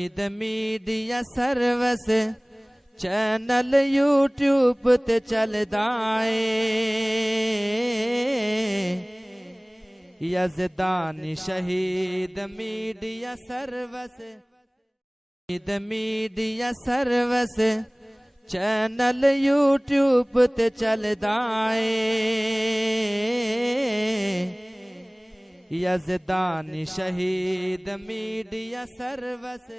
Media service channel YouTube تے چلدا اے یزدانی شہید میڈیا سروس چینل یوٹیوب تے چلدا اے یزدانی شہید میڈیا سروس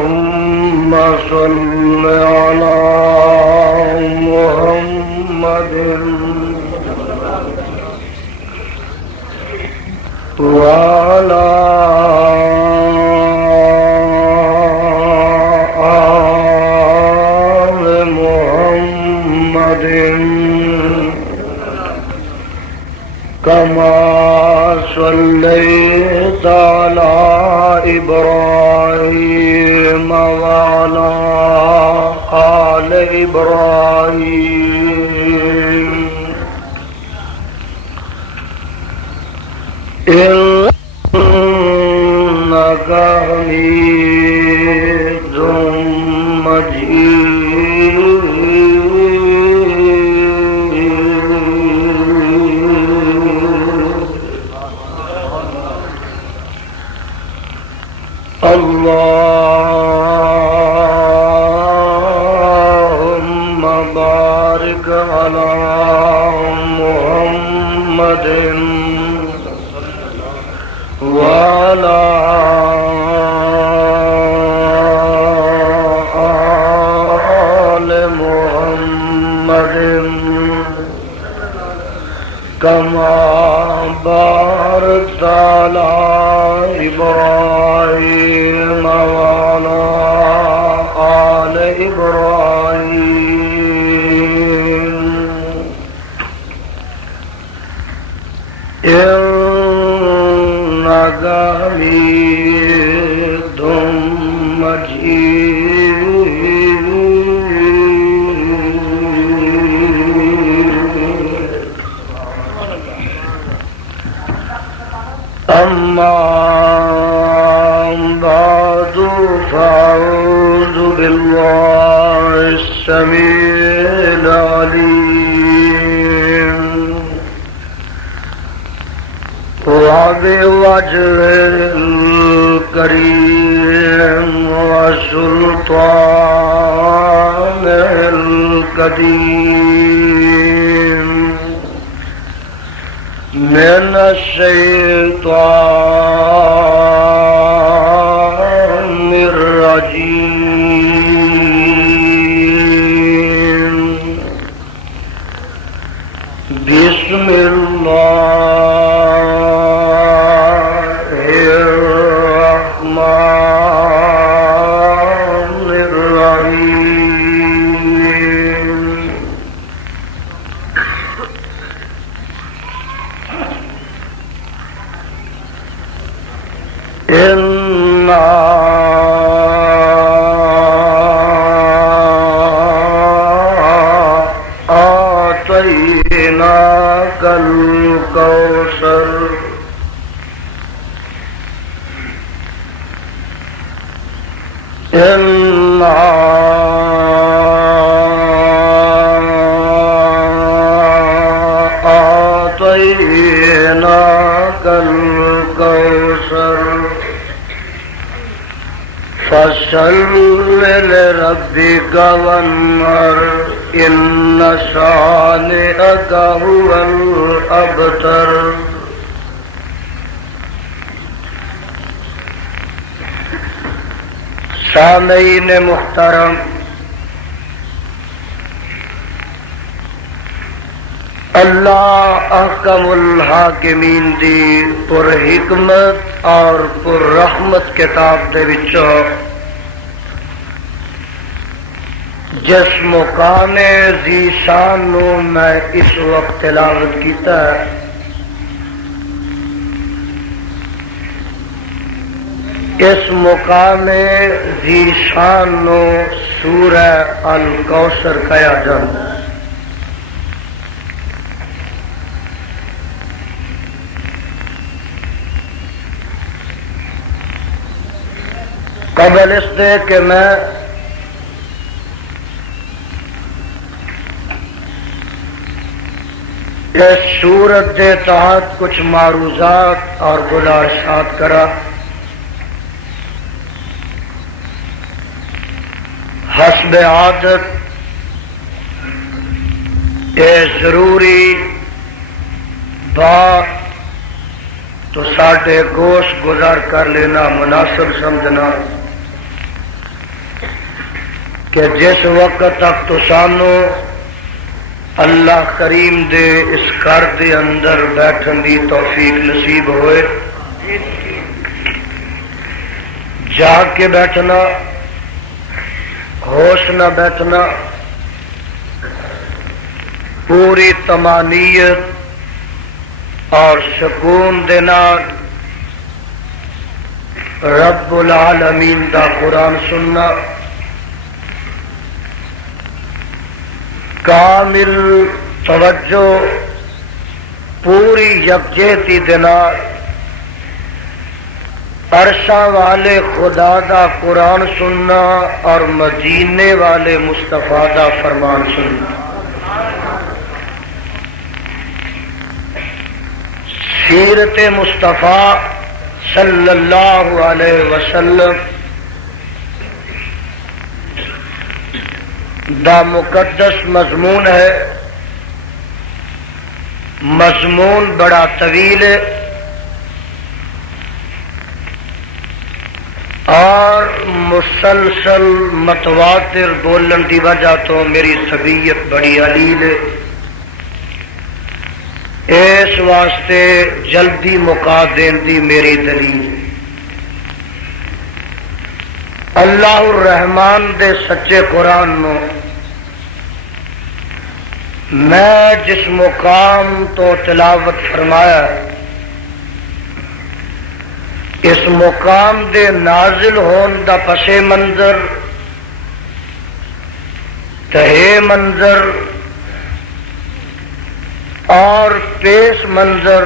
اللهم صل على محمد وعلى آل محمد كما صليت على إبراهيم وعلى آل إبراهيم إنك حميد مجيد اللهم بارك على محمد وعلى آل محمد كما باركت على إبراهيم وعلى آل إبراهيم إنك حميد مجيد أما بعد فأعوذ بالله السميع العليم وبوجهه الكريم وسلطانه القديم من الشيطان الرجيم بسم الله الرحمن الرحيم إنا أعطيناك الكوثر إنا أعطيناك الكوثر فصل لربك وانحر إن شانئك هو الأبتر سامعین محترم، اللہ احکم الحاکمین دی پر حکمت اور پر رحمت کتاب دے وچوں جس مقام ذی شان نو میں اس وقت تلاوت کیتا ہے اس مقام ذی شان نو سورہ الکوثر کہا جاتا ہے۔ قبل اس دے کہ میں اس صورت کے تحت کچھ معروضات اور گزارشات کرا، حسب عادت یہ ضروری بات تو ساڈے گوشت گزار کر لینا مناسب سمجھنا کہ جس وقت تک تو سانو اللہ کریم دے اس گھر دے اندر بیٹھن دی توفیق نصیب ہوئے، جاگ کے بیٹھنا، ہوش نہ بیٹھنا، پوری طمانینت اور سکون دے نال رب العالمین دا قرآن سننا، کامل توجہ پوری یکجہتی دے نال عرشاں والے خدا دا قرآن سننا اور مدینے والے مصطفیٰ دا فرمان سننا۔ سیرت مصطفیٰ صلی اللہ علیہ وسلم دا مقدس مضمون ہے، مضمون بڑا طویل ہے اور مسلسل متواتر بولن کی وجہ تو میری طبیعت بڑی علیل ہے، اس واسطے جلدی مکا دین دی میری دلیل۔ اللہ الرحمان دے سچے قرآن نو میں جس مقام تو تلاوت فرمایا، اس مقام دے نازل ہون دا پس منظر، تہے منظر اور پیش منظر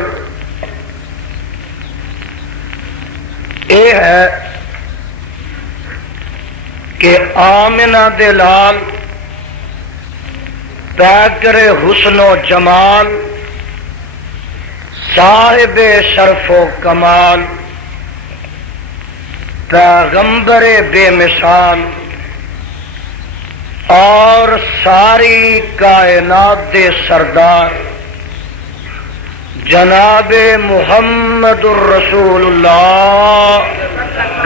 یہ ہے کہ آمنہ دے لال پیکر حسن و جمال، صاحب شرف و کمال، پیغمبر بے مثال اور ساری کائنات دے سردار جناب محمد الرسول اللہ،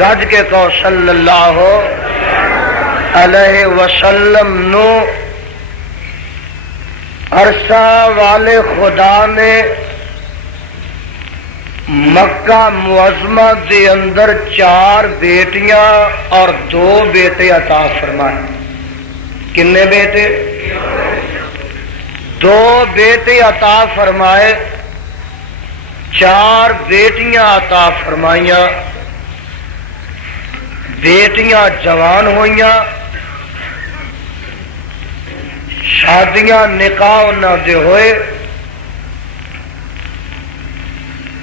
گج کے کو صلی اللہ علیہ وسلم نو عرصہ والے خدا نے مکہ معظمہ دے اندر 4 بیٹیاں اور 2 بیٹے عطا فرمائے۔ کنے بیٹے؟ 2 بیٹے عطا فرمائے، 4 بیٹیاں عطا فرمائیاں، بیٹیاں جوان ہوئیاں، شادیاں نکاح انہاں دے ہوئے،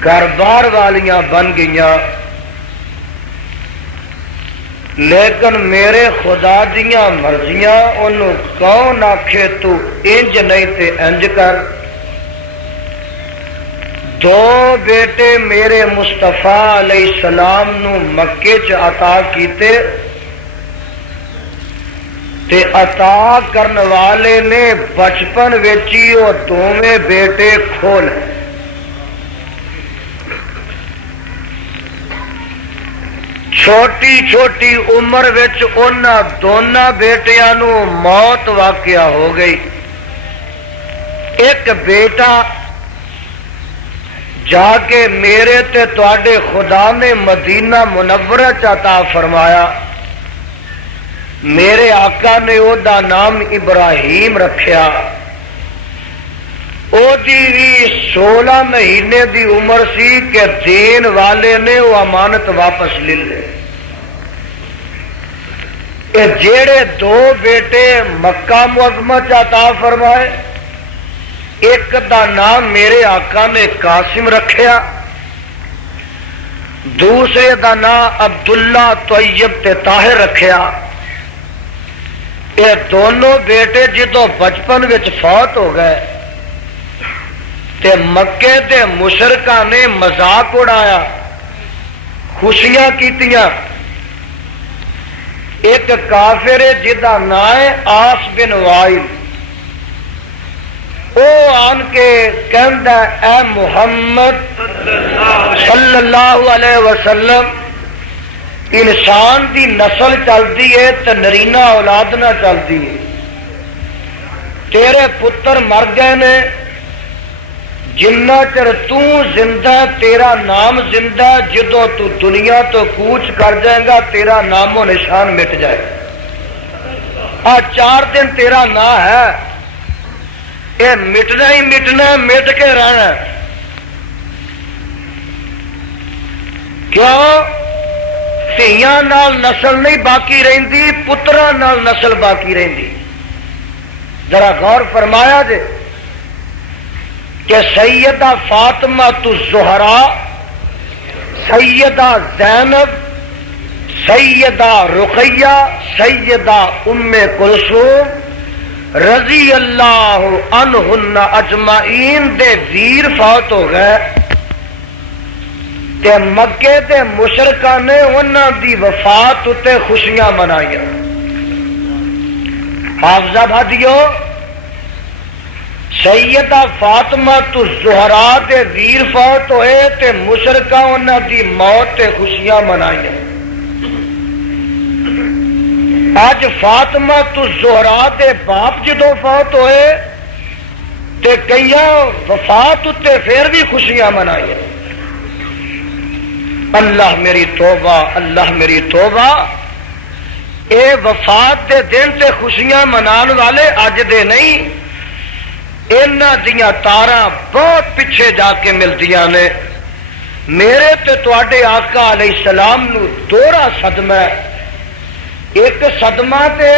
گھر بار والیاں بن گئیاں، لیکن میرے خدا دیاں مرضیاں انہوں کون آکھے تو انج نہیں تے انج کر۔ 2 بیٹے میرے مصطفیٰ علیہ السلام نو مکے چ عطا کیتے تے عطا کرن والے نے بچپن وچی وہ 2 بیٹے کھول، چھوٹی چھوٹی عمر وچ انہاں دونوں بیٹیاں نو موت واقعہ ہو گئی۔ ایک بیٹا جا کے میرے تے تواڈے خدا نے مدینہ منورہ عطا فرمایا، میرے آقا نے او دا نام ابراہیم رکھیا، او دی بھی 16 مہینے دی عمر سی کہ دین والے نے وہ امانت واپس لے لے. اے جیڑے 2 بیٹے مکہ معظمہ چ عطا فرمائے، ایک دا نام میرے آقا نے قاسم رکھیا، دوسرے دا نام عبداللہ طیب تے طاہر رکھیا. یہ دونوں بیٹے جدو بچپن وچ فوت ہو گئے تے مکے دے مشرکاں نے مذاق اڑایا، خوشیاں کیتیاں. ایک کافر جدا نام ہے آس بن وائل، او آن کے کہندا اے محمد صلی اللہ علیہ وسلم، انسان دی نسل چلتی ہے تو نرینا اولاد نہ چلتی ہے. تیرے پتر مر گئے نے، جنہ چر تو زندہ تیرا نام زندہ، جدو تو دنیا تو کوچ کر جائے گا تیرا نام و نشان مٹ جائے گا. 4 دن تیرا نام ہے، یہ مٹنا ہی مٹنا، مٹ کے رہنا. کیوں؟ دھیاں نال نسل نہیں باقی رہندی، پتراں نال نسل باقی رہندی. ذرا غور فرمایا جے کہ سیدہ فاطمہ الزہراء، سیدہ زینب، سیدہ رقیہ، سیدہ ام کلثوم رضی اللہ عنہن اجمعین دے ویر فوت ہو گئے تے مکے دے مشرکاں نے انہاں دی وفات اتے خوشیاں منائیاں. حافظہ بھادیو، سیدہ فاطمہ الزہراء دے ویر فوت ہوئے تے مشرکاں انہاں دی موت تے خوشیاں منائیاں. اج فاطمہ الزہراء دے باپ جدو فوت ہوئے تے کئیاں وفات اتے پھر بھی خوشیاں منائیاں. اللہ میری توبہ، اللہ میری توبہ. اے وفات دے دن تے خوشیاں منان والے اج دے نہیں، انہاں دیاں تاراں بہت پیچھے جا کے ملدیاں نے. میرے تے تواڈے آقا علیہ السلام نو دوہرا صدمہ ہے. ایک صدمہ تے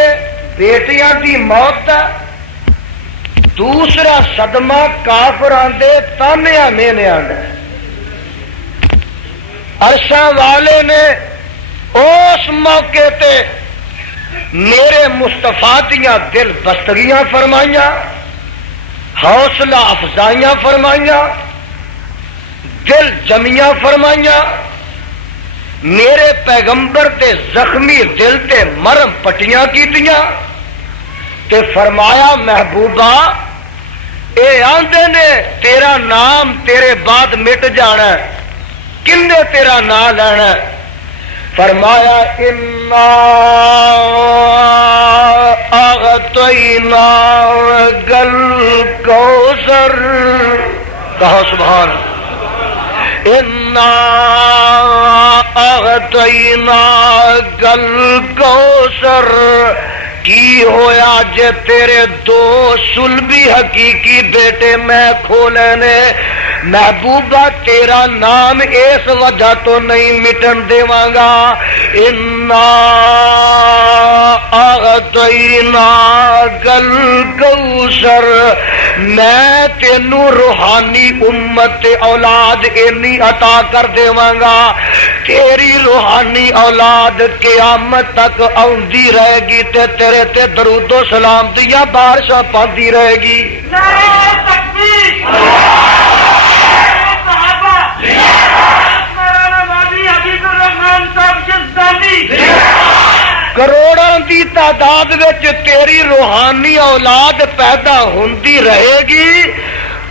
بیٹیاں دی موت دا، دوسرا صدمہ کافراں دے تانیاں مینیاں دا. عرشاں والے نے اس موقع تے میرے مصطفیٰ دیاں دل بستگیاں فرمائیاں، حوصلہ افزائیاں فرمائیاں، دل جمیاں فرمائیاں. میرے پیغمبر تے زخمی دل تے مرم پٹیاں کیتیاں تے فرمایا محبوبہ اے آندے نے تیرا نام تیرے بعد مٹ جانا ہے، کن نے تیرا نام لینا ہے؟ فرمایا انا اعطینا گل کوثر. کہو سبحان. انا اعطینا گل کوثر. کی ہویا جے تیرے 2 سلبی حقیقی بیٹے میں کھولے نے؟ محبوبہ تیرا نام اس وجہ تو نہیں مٹن دیواں گا. انا اعطینا گل کوثر. میں تینوں روحانی امت اولاد اینی عطا کر دیواں گا، تیری روحانی اولاد قیامت تک آندی رہے گی تے تیرے تے درود و سلام دیا بارشاں پاندی رہے گی. کروڑاں دی تعداد وچ تیری روحانی اولاد پیدا ہوندی رہے گی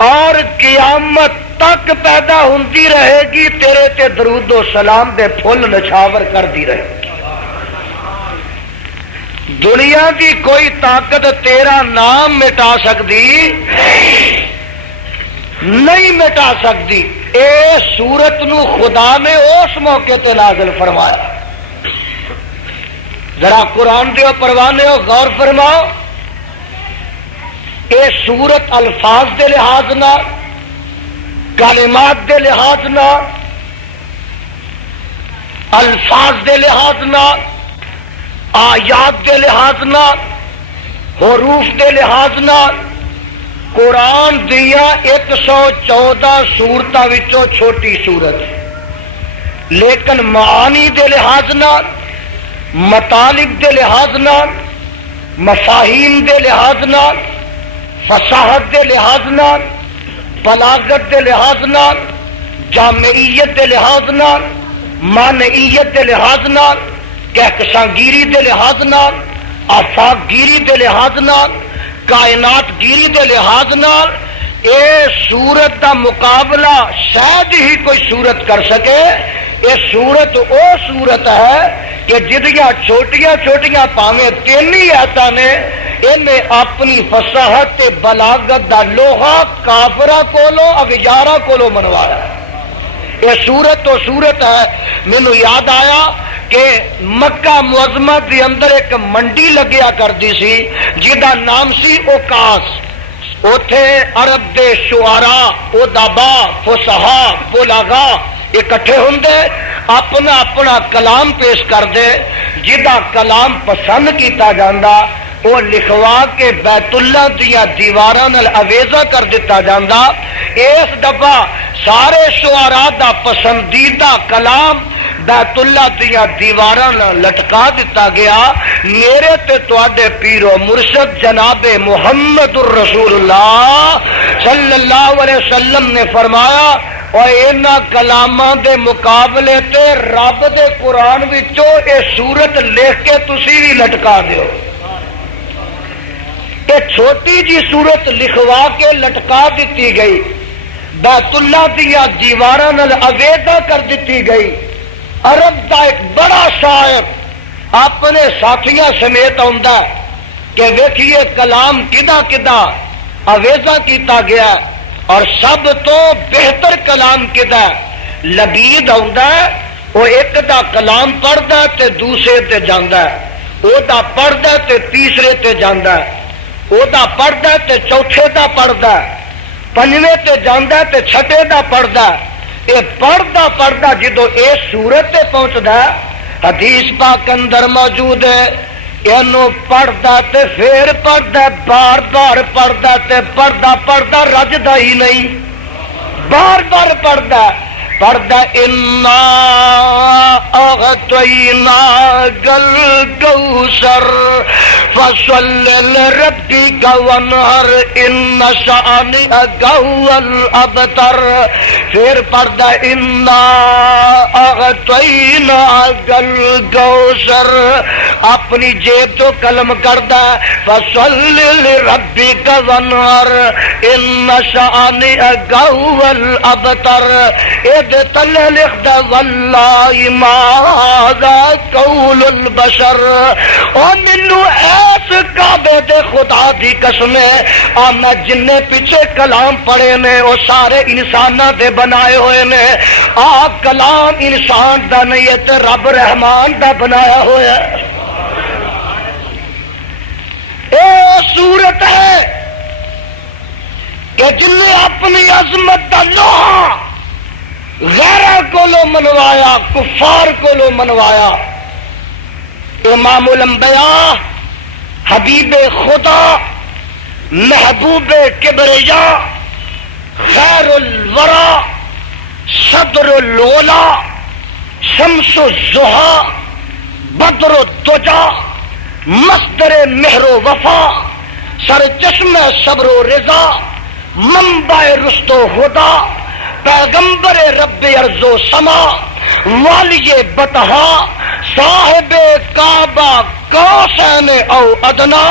اور قیامت تک پیدا ہوندی رہے گی، تیرے تے درود و سلام دے پھل نچھاور کردی رہے گی. دنیا کی کوئی طاقت تیرا نام مٹا سکتی نہیں مٹا سکتی. اے سورت نو خدا نے اس موقع تے نازل فرمایا. ذرا قرآن دیو پروانے ہو غور فرماؤ. اے سورت الفاظ دے لحاظ نال، کلمات دے لحاظ نال، الفاظ دے لحاظ نال، آیات دے لحاظ نال، حروف دے لحاظ نال قرآن دیا 114 سورتاں وچوں چھوٹی سورت، لیکن معانی دے لحاظ نال، مطالب دے لحاظ نال، مفاہیم دے لحاظ نال، فصاحت دے لحاظ نال، بلاغت دے لحاظ نال، جامعیت دے لحاظ نال، مانعیت دے لحاظ نال، کہکشاں گیری دے لحاظ نال، آفاق گیری دے لحاظ نال، کائنات گیری دے لحاظ نال اے سورت دا مقابلہ شاید ہی کوئی سورت کر سکے۔ اے سورت او سورت ہے کہ جدیاں چھوٹیاں چھوٹیاں پاویں 3 ہی آیتاں نے، انہیں اپنی فصاحت تے بلاغت دا لوہا کافرہ کولو اغیارہ کولو منوایا ہے۔ یہ سورت تو سورت ہے، مینوں یاد آیا کہ مکہ معظمہ دے اندر ایک منڈی لگیا کرتی سی جہدا نام سی اوکاس۔ اوتھے عرب دے شعراء، ادبا، فصحاء، بلغاء اکٹھے ہوندے، اپنا اپنا کلام پیش کردے، جہدا کلام پسند کیتا جاندا وہ لکھوا کے بیت اللہ دیا دیواراں نال اویزا کر دیتا جاندا۔ اس دفعہ سارے شعراء دا پسندیدہ کلام بیت اللہ دیا دیواراں نال لٹکا دیتا گیا۔ میرے تے تواڈے پیر و مرشد جناب محمد الرسول اللہ صلی اللہ علیہ وسلم نے فرمایا، اور انہاں کلاماں دے مقابلے تے رب دے قرآن وچوں اے سورت لکھ کے تسی بھی لٹکا دیو۔ کہ چھوٹی جی صورت لکھوا کے لٹکا دیتی گئی، بیت اللہ دیا دیواراں نال اویزا کر دیتی گئی۔ عرب دا ایک بڑا شاعر اپنے ساتھیاں سمیت آندا ہے کہ ویکھیے کلام کدا کدا اویزا کیتا گیا، اور سب تو بہتر کلام کدا ہے۔ لبید آندا ہے، وہ ایک دا کلام پڑھدا تے دوسرے تے جاندا ہے، او دا پڑھدا تے تیسرے تے جاندا ہے، او دا پڑھدا تے چوتھے دا پڑھدا، پنجویں تے جاندا تے چھٹے دا پڑھدا۔ اے پڑھدا پڑھدا جدو اے سورت تے پہنچدا، حدیث پاک اندر موجود ہے، اینو پڑھدا تے پھر پڑھدا، بار بار پڑھدا تے پڑھدا پڑھدا رجدا ہی نہیں، بار بار پڑھدا پڑھدا۔ انا اعطیناک الکوثر فصل لربک وانحر ان شانئک هو الابتر۔ پھر پڑھدا انا اعطیناک الکوثر، اپنی جیب تو قلم کردا فصل لربک وانحر ان شانئک هو الابتر۔ تلے لکھدا واللہ ما ذا قول البشر۔ اور مینوں ایس کعبے دے خدا دی قسم ہے، میں جننے پیچھے کلام پڑھے نے وہ سارے انساناں دے بنائے ہوئے نے، کلام انسان دا نہیں ہے تے رب رحمان دا بنایا ہوا ہے۔ اے صورت ہے کہ جن نے اپنی عظمت دا لوہا غیرہ کو لو منوایا، کفار کو لو منوایا۔ امام الانبیاء، حبیب خدا، محبوب کبریا، خیر الورا، صدر العلا، شمس الضحا، بدر الدجا، مصدر مہر و وفا، سر چشم صبر و رضا، منبع رشد و ہدا، پیغمبر رب ارض و سما، والی بطحا، صاحب کعبہ قوسین او ادنا،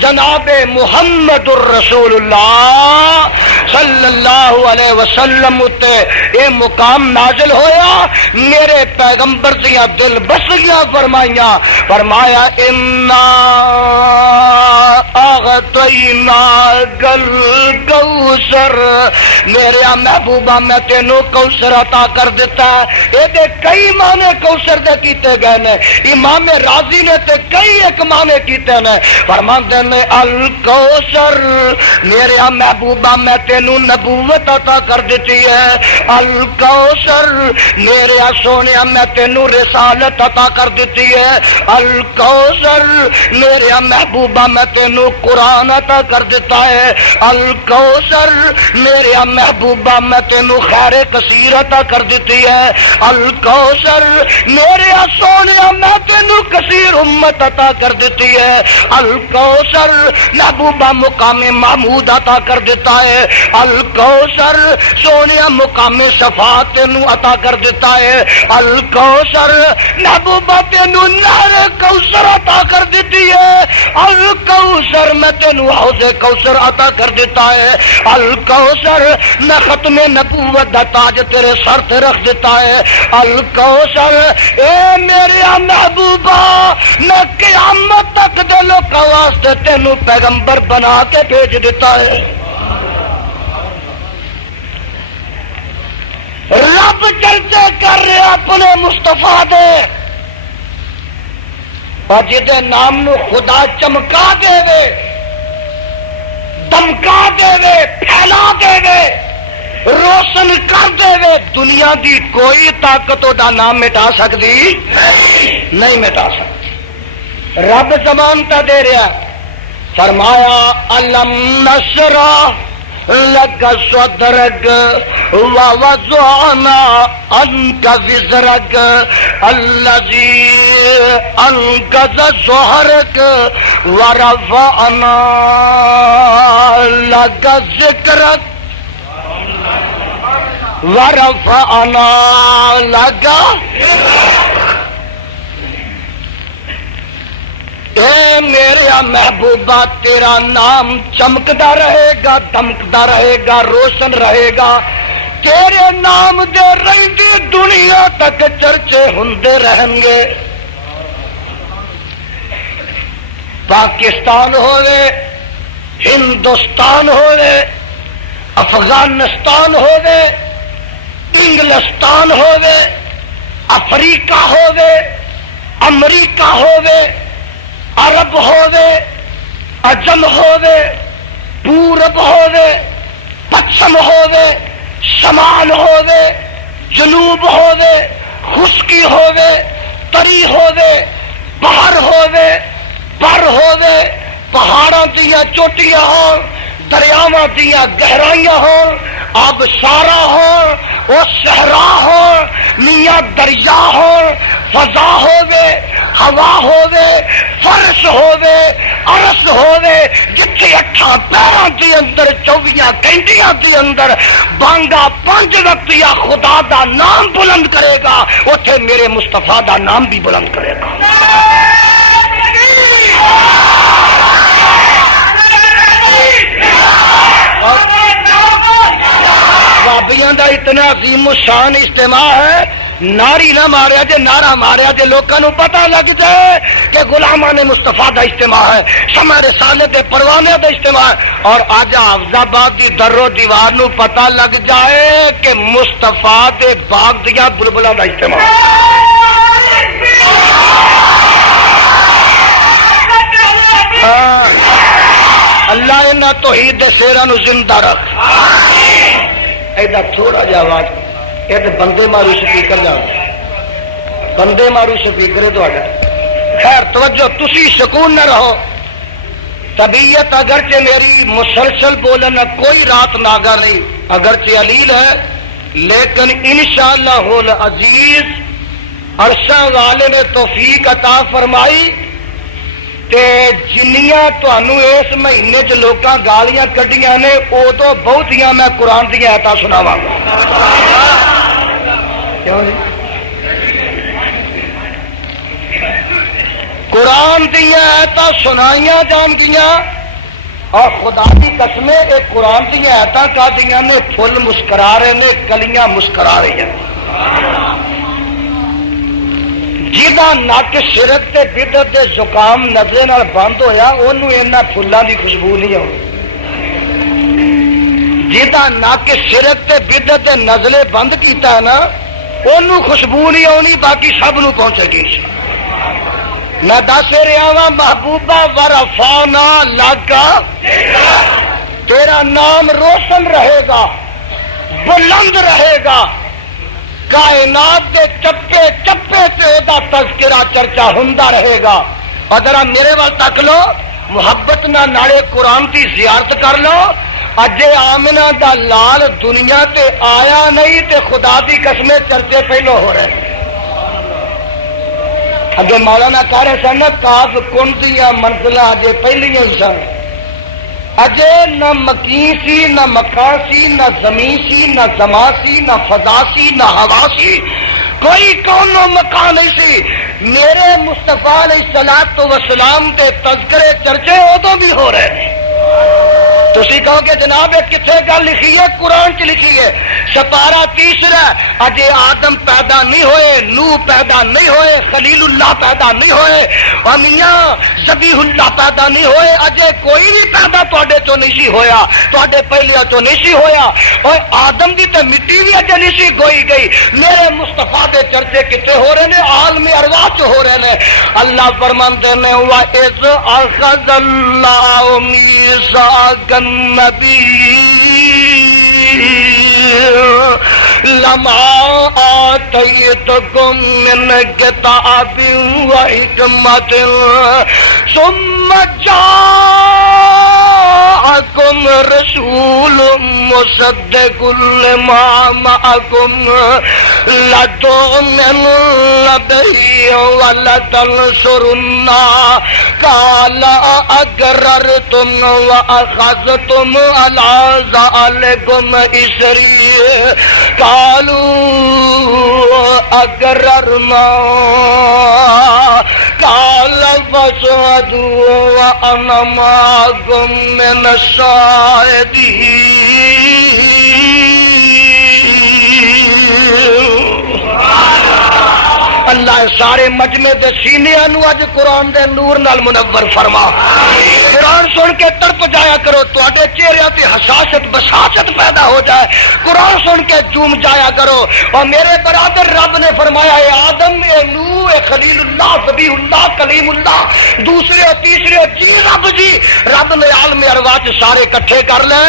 جناب محمد الرسول اللہ صلی اللہ علیہ وسلم تے اے مقام نازل ہویا، میرے پیغمبر دیاں دل بسیاں فرمائیاں، فرمایا انا اعطینا گل کوثر، میرے محبوبہ میں تینوں کوثر عطا کر دیتا ہے۔ اے دے کئی معنی کوثر دے کیتے گئے نے، امام راضی نے تے کئی ایک معنی کیتے نے، فرماندے نے الکوثر میرے محبوبہ میں تینوں نبوت عطا کر دیتی ہے، الکوثر میرے سونے میں تینوں رسالت عطا کر دیتی ہے، الکوثر میرے محبوبہ میں تینوں قرآن عطا کر دیتا ہے، الکوثر میرے محبوبہ میں تینوں خیر کثیر عطا کر دیتی ہے، الکوثر میرے سونے میں تینوں کثیر امت عطا کر دیتی ہے، الکوثر محبوبہ مقام محمود عطا کر دیتا ہے، الکوثر سونے مقام شفاعت تینوں عطا کر دیتا ہے، الکوثر محبوبہ تینوں نہر کوثر عطا کر دیتی ہے، الکوثر میں تینوں حوض کوثر عطا کر دیتا ہے، الکوثر میں ختم نبوت دا تاج تیرے سر تے رکھ دیتا ہے، الکوثر اے میرے محبوبہ میں قیامت تک دے لوکاں واسطے تینوں پیغمبر بنا کے بھیج دیتا ہے۔ رب چرچے کر رہے اپنے مصطفیٰ دے، اور جدے نام نو خدا چمکا دے وے، دمکا دے وے، پھیلا دے وے، روشن کر دے وے، دنیا دی کوئی طاقت دا نام مٹا سکتی نہیں مٹا سکتی۔ رب ضمانت دے رہا، فرمایا الم نشرح لک صدرک ووضعنا عنک وزرک الذی انقض ظہرک ورفعنا لک ذکرک ورفعنا لک۔ اے میرے محبوبہ تیرا نام چمکدا رہے گا، دمکدا رہے گا، روشن رہے گا، تیرے نام دے رہندی دنیا تک چرچے ہوندے رہن گے۔ پاکستان ہوئے، ہندوستان ہوئے، افغانستان ہوئے، انگلستان ہوئے، افریقہ ہوئے، امریکہ ہوئے، عرب ہوئے، عجم ہوئے، پورب ہوئے، پچھم ہوئے، شمال ہوئے، جنوب ہوئے، خشکی ہوئے، تری ہوئے، باہر ہوئے، پر ہوئے، پہاڑاں دیا چوٹیاں ہوں، دریاواں دیا گہرائیاں ہوں، آبشارہ ہوں، وہ صحرا ہوں، میاں دریا ہوں، فضا ہوئے، ہوا ہوئے، فرش ہوئے، عرش ہوئے، جتھے اٹھاں پیراں دی اندر 24 گھنٹیاں دی اندر بانگا 5 وقت یا خدا دا نام بلند کرے گا، اتھے میرے مصطفیٰ دا نام بھی بلند کرے گا۔ بابیاں دا اتنا عظیم الشان اجتماع ہے، ناری نہ ماریا جے، نعرہ ماریا جے لوکاں نو پتہ لگ جائے کہ غلامان مصطفیٰ دا اجتماع ہے، شمع رسالت دے پروانے دا اجتماع ہے، اور آج حافظ آباد دی در و دیوار نو پتہ لگ جائے کہ مصطفیٰ دے باغ دیاں بلبلاں دا اجتماع ہے۔ اللہ انہاں توحید دے سیراں نو زندہ رکھ۔ ایدہ تھوڑا جا آواز، یہ تو بندے مارو سپیکر جاؤ، بندے مارو سپیکر ہے تو آگا۔ خیر توجہ، تسی سکون نہ رہو، طبیعت اگرچہ میری مسلسل بولنا کوئی رات ناگا نہیں، اگرچہ علیل ہے، لیکن انشاءاللہ العزیز عرشہ والے نے توفیق عطا فرمائی تے جنیاں تانوں اس مہینے چ لوکاں گالیاں کڈیاں نے ادو بہتیاں میں قرآن دیاں آیتاں سناواں گا۔ کیوں جی؟ قرآن دیاں آیتاں سنائیاں جان گیاں اور خدا کی قسمیں ایک قرآن کی آیتاں کا دیا نے پھول مسکرا رہے نے کلیاں مسکرا رہی ہیں جہاں نک شرک تے بدعت دے زکام نزلے نال بند ہویا انہوں اینا پھلاں دی خوشبو نہیں آئی جہاں نک شرک تے بدعت دے نزلے بند کیتا ہے نا انہوں خوشبو نہیں آنی باقی سب نو پہنچے گی میں دس رہا ہوں محبوبہ ورفعنا لک تیرا نام روشن رہے گا بلند رہے گا کائنات دے چپے چپے سے دا تذکرہ چرچا ہوندا رہے گا اور ذرا میرے وال تک لو محبت نہ ناڑے قرآن کی زیارت کر لو اجے آمنہ دا لال دنیا تے آیا نہیں تے خدا دی قسمیں چرچے پہلو ہو رہے اگے مولانا کہہ رہے سن کاف کن دیا منزلہ اجے پہلیاں ہی سن اجے نہ مکین سی نہ مکان سی نہ زمین سی نہ زمان سی نہ فضا سی نہ ہوا سی کوئی کون و مکان نہیں سی میرے مصطفیٰ علیہ الصلوۃ والسلام کے تذکرے چرچے ادو بھی ہو رہے ہیں تسی کہو کہ جناب کتنے گل لکھی ہے قرآن چ لکھی ہے سپارہ تیسرا اجے آدم پیدا نہیں ہوئے نوح پیدا نہیں ہوئے خلیل اللہ پیدا نہیں ہوئے اور میاں ذبیح اللہ پیدا نہیں ہوئے اجے کوئی بھی پیدا تواڈے چوں نہیں سی ہویا تواڈے پہلے چوں نہیں سی ہویا اور آدم دی تے مٹی بھی اجے نہیں سی گوئی گئی میرے مصطفیٰ دے چرچے کتے ہو رہے ہیں عالم ارواح چ ہو رہے ہیں اللہ فرماندے نے وَإِذْ أَخَذَ اللَّهُ مِيثَاقَ النبي لما آتيتكم من كتاب وحكمة ثم جاءكم رسول مصدق لما معكم لتؤمنن به ولتنصرنه قال أقررتم وأخذتم على ذلكم إصري قالوا أقررنا قال فاشهدوا وأنا معكم من الشاهدين اللہ سارے مجمع دے سینیاں نو اج قرآن دے نور نال منور فرما قرآن سن کے تڑپ جایا کرو تواڈے چہرے تے حساست بساست پیدا ہو جائے قرآن سن کے جوم جایا کرو اور میرے برادر رب نے فرمایا اے آدم اے نوح اے خلیل اللہ ذبیح اللہ کلیم اللہ دوسرے اور تیسرے جی رب نے عالم ارواح سارے اکٹھے کر لے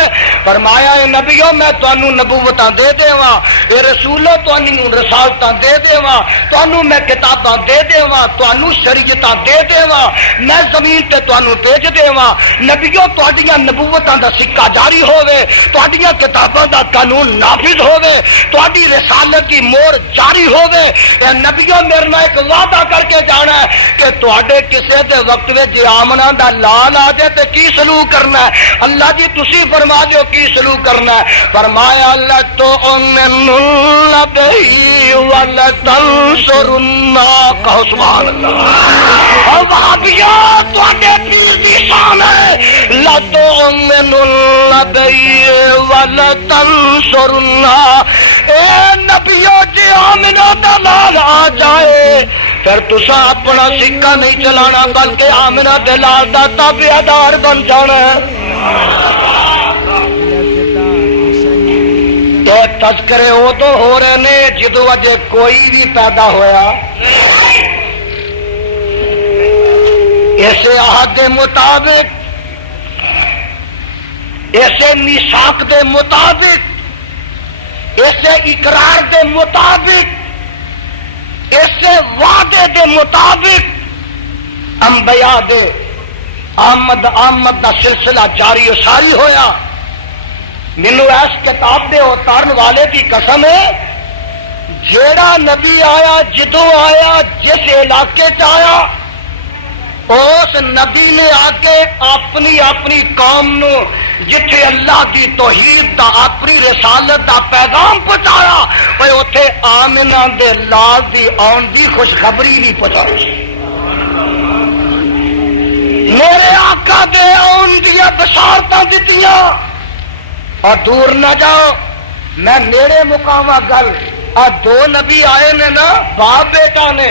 فرمایا اے نبیو میں تانوں نبوتاں دے دیواں اے رسولو تانوں رسالتاں دے دیواں تانوں میں کتاباں دے دیواں تانوں شریعتاں دے دیواں میں زمین تے تانوں بھیج دیواں نبیوں تہاڈیاں نبوتاں دا سکہ جاری ہوے تہاڈیاں کتاباں دا قانون نافذ ہوے تہاڈی رسالت دی مہر جاری ہوے اے نبیوں میرے نال ایک وعدہ کر کے جانا ہے کہ تہاڈے کسے دے وقت وچ جے آمنہ دا لال آ جائے تے کی سلوک کرنا ہے اللہ جی تسی فرما دیو کی سلوک کرنا ہے فرمایا اللہ تو امنن بہی ولتنصرن کہو سبحان اللہ اور وہابیہ تواڈے پیر دی شان ہے لا تؤمنن بہی ولتنصرن اے نبیو جی آمنہ دا لال آ جائے پھر تسا اپنا سکہ نہیں چلانا بلکہ آمنہ دے لال دا تابعدار بن جانا ہے یہ تذکرے ادو ہو رہے نے جدو اجے کوئی بھی پیدا ہویا ایسے عہد دے مطابق ایسے میثاق دے مطابق ایسے اقرار دے مطابق ایسے وعدے دے مطابق انبیاء دے آمد دا سلسلہ جاری و ساری ہویا مینوں اس کتاب دے اتارن والے کی قسم ہے جیڑا نبی آیا جدو آیا جس علاقے چ آیا اس نبی نے آ کے اپنی اپنی قوم نو جتھے اللہ دی توحید دا اپنی رسالت دا پیغام پہنچایا اوے اوتھے آمنہ دے لال دی آن دی خوشخبری بھی پہنچائی میرے آقا دے آن دیا بشارتاں دتیاں اور دور نہ جاؤ میں نیڑے مقامہ گل آ دو نبی آئے نے نا باپ بیٹا نے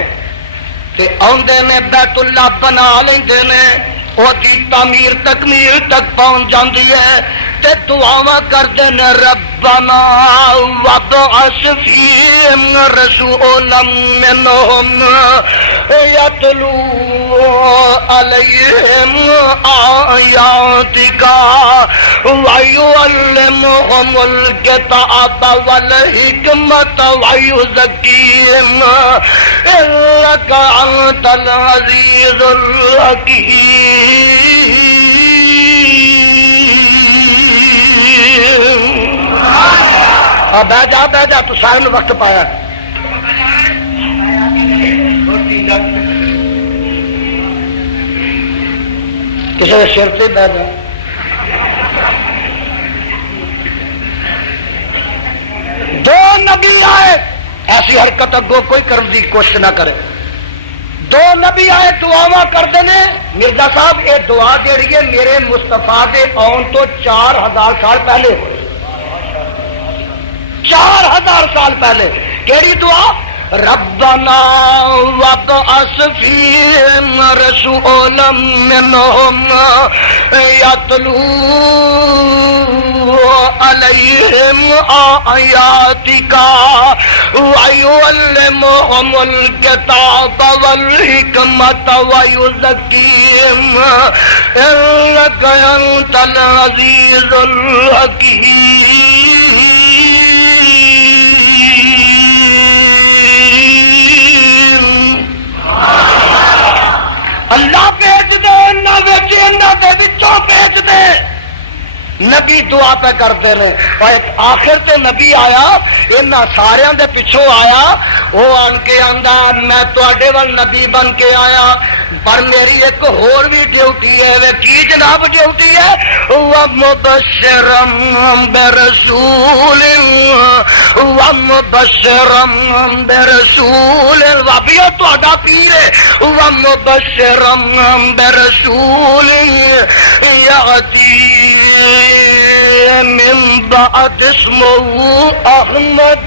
تے آندے نے بیت اللہ بنا لیندے نے او دی تعمیر تکمیل تک پہنچ جاندی ہے تے دعاواں کردے نے ربنا وابعث فیہم رسولا منہم یتلو علیہم آیاتک ویعلمہم الکتاب والحکمت ویزکیہم انک انت العزیز الحکیم۔ بہ جا تو سارے وقت پایا کسی نے سر سے بہ جا دو نبی آئے ایسی حرکت اگو کوئی کرنے کی کوشش نہ کرے دو نبی آئے دعا کرتے ہیں مرزا صاحب یہ دعا جیڑی ہے میرے مصطفیٰ دے آن تو 4000 سال پہلے 4000 سال پہلے کیڑی دعا ربنا وابعث فیہم رسولا منہم یتلو علیہم آیاتک ویعلمہم الکتاب والحکمت ویزکیہم انک انت العزیز الحکیم۔ اللہ بھیج دے انہاں دے وچوں بھیج دے نبی دعا پہ کرتے ہیں اور ایک آخر تے نبی آیا انہاں ساریاں دے پچھوں آیا وہ آن کے آندا میں تواڈے ول نبی بن کے آیا پر میری ایک اور بھی ڈیوٹی ہے وہ کی جناب ڈیوٹی ہے وَمُبَشِّرًا بِرَسُولٍ وَمُبَشِّرًا بِرَسُولٍ وابیو تواڈا پیر ہے وَمُبَشِّرًا بِرَسُولٍ یأتی من بعد اسمه احمد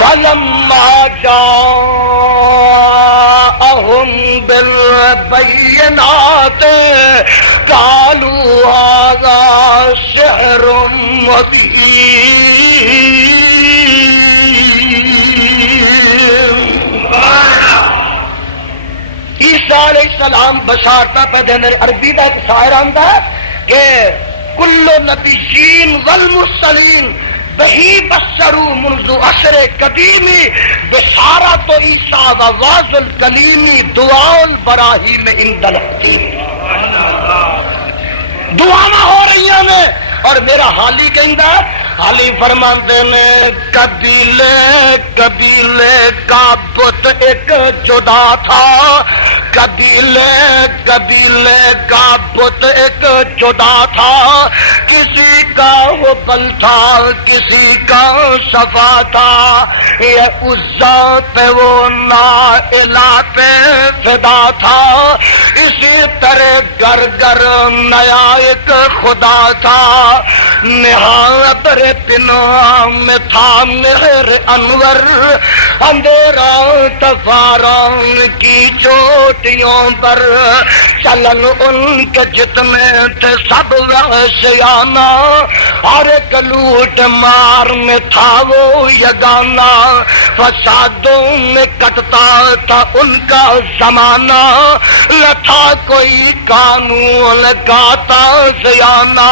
فلما جاءهم بالبينات قالوا هذا سحر مبين۔ عیسیٰ علیہ السلام بشارتا پہ دینے عربی کا ایک شاعر آندا ہے کہ کل نبیین والمرسلین بہی بشروا منذ عصر قدیمی بشارت عیسیٰ و واز الکلیمی دعاء البراہیم عند الحکیم۔ دعاواں ہو رہی ہیں اور میرا حالی کہندا حالی فرماندے نے قبیلے قبیلے کا بت ایک جدا تھا قبیلے قبیلے کا بت ایک جدا تھا کسی کا وہ بل تھا کسی کا صفا تھا یہ عزا پہ وہ نائلہ پہ فدا تھا اسی طرح گر گر نیا ایک خدا تھا نہاں پر پناہ میں تھا مہر انور اندھیرا تفاران کی چوٹیوں پر چلن ان کے جتنے تھے سب وحشیانہ ہر ایک لوٹ مار میں تھا وہ یگانا فسادوں میں کٹتا تھا ان کا زمانہ نہ تھا کوئی قانون کا تازیانہ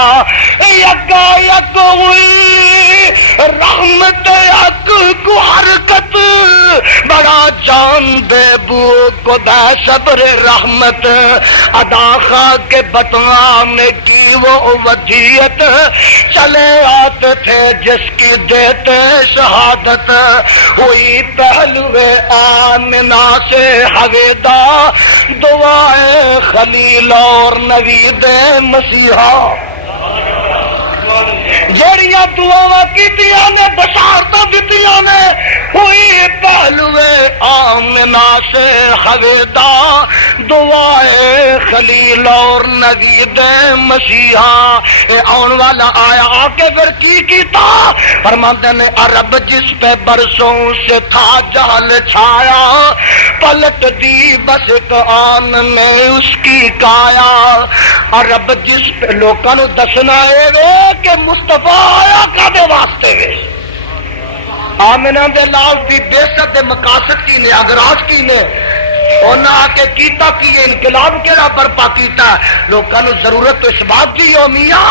یکا یک ہوئی رحمت یک کو حرکت بڑا جان دے بو کو دے صبر رحمت ادا خواہ کے بطوان کی وہ ودیت چلے آتے تھے جس کی دیتے شہادت ہوئی پہلوے آمنہ سے حویدہ دعائے خلیل اور نوید مسیحا جڑیاں دعاواں کیتیاں نے بشارتاں دتیاں نے ہوئی پہلوے آمنہ سے حویدہ دعائے خلیل اور نوید مسیحا اے آن والا آیا آ کے پھر کی کیتا فرماتے نے عرب جس پہ برسوں سے تھا جہل چھایا پلٹ دی بس ایک آن میں اس کی کایا عرب جس پہ لوکاں نو دسنا اے وے کہ مصطفیٰ آیا کدے واسطے وے آمنہ دے لال دی بیست دے مقاصد کی نے اغراض کی نے انہاں آ کے کیتا کی انقلاب کیڑا برپا کیتا لوکاں نو ضرورت تو اس بات کی او میاں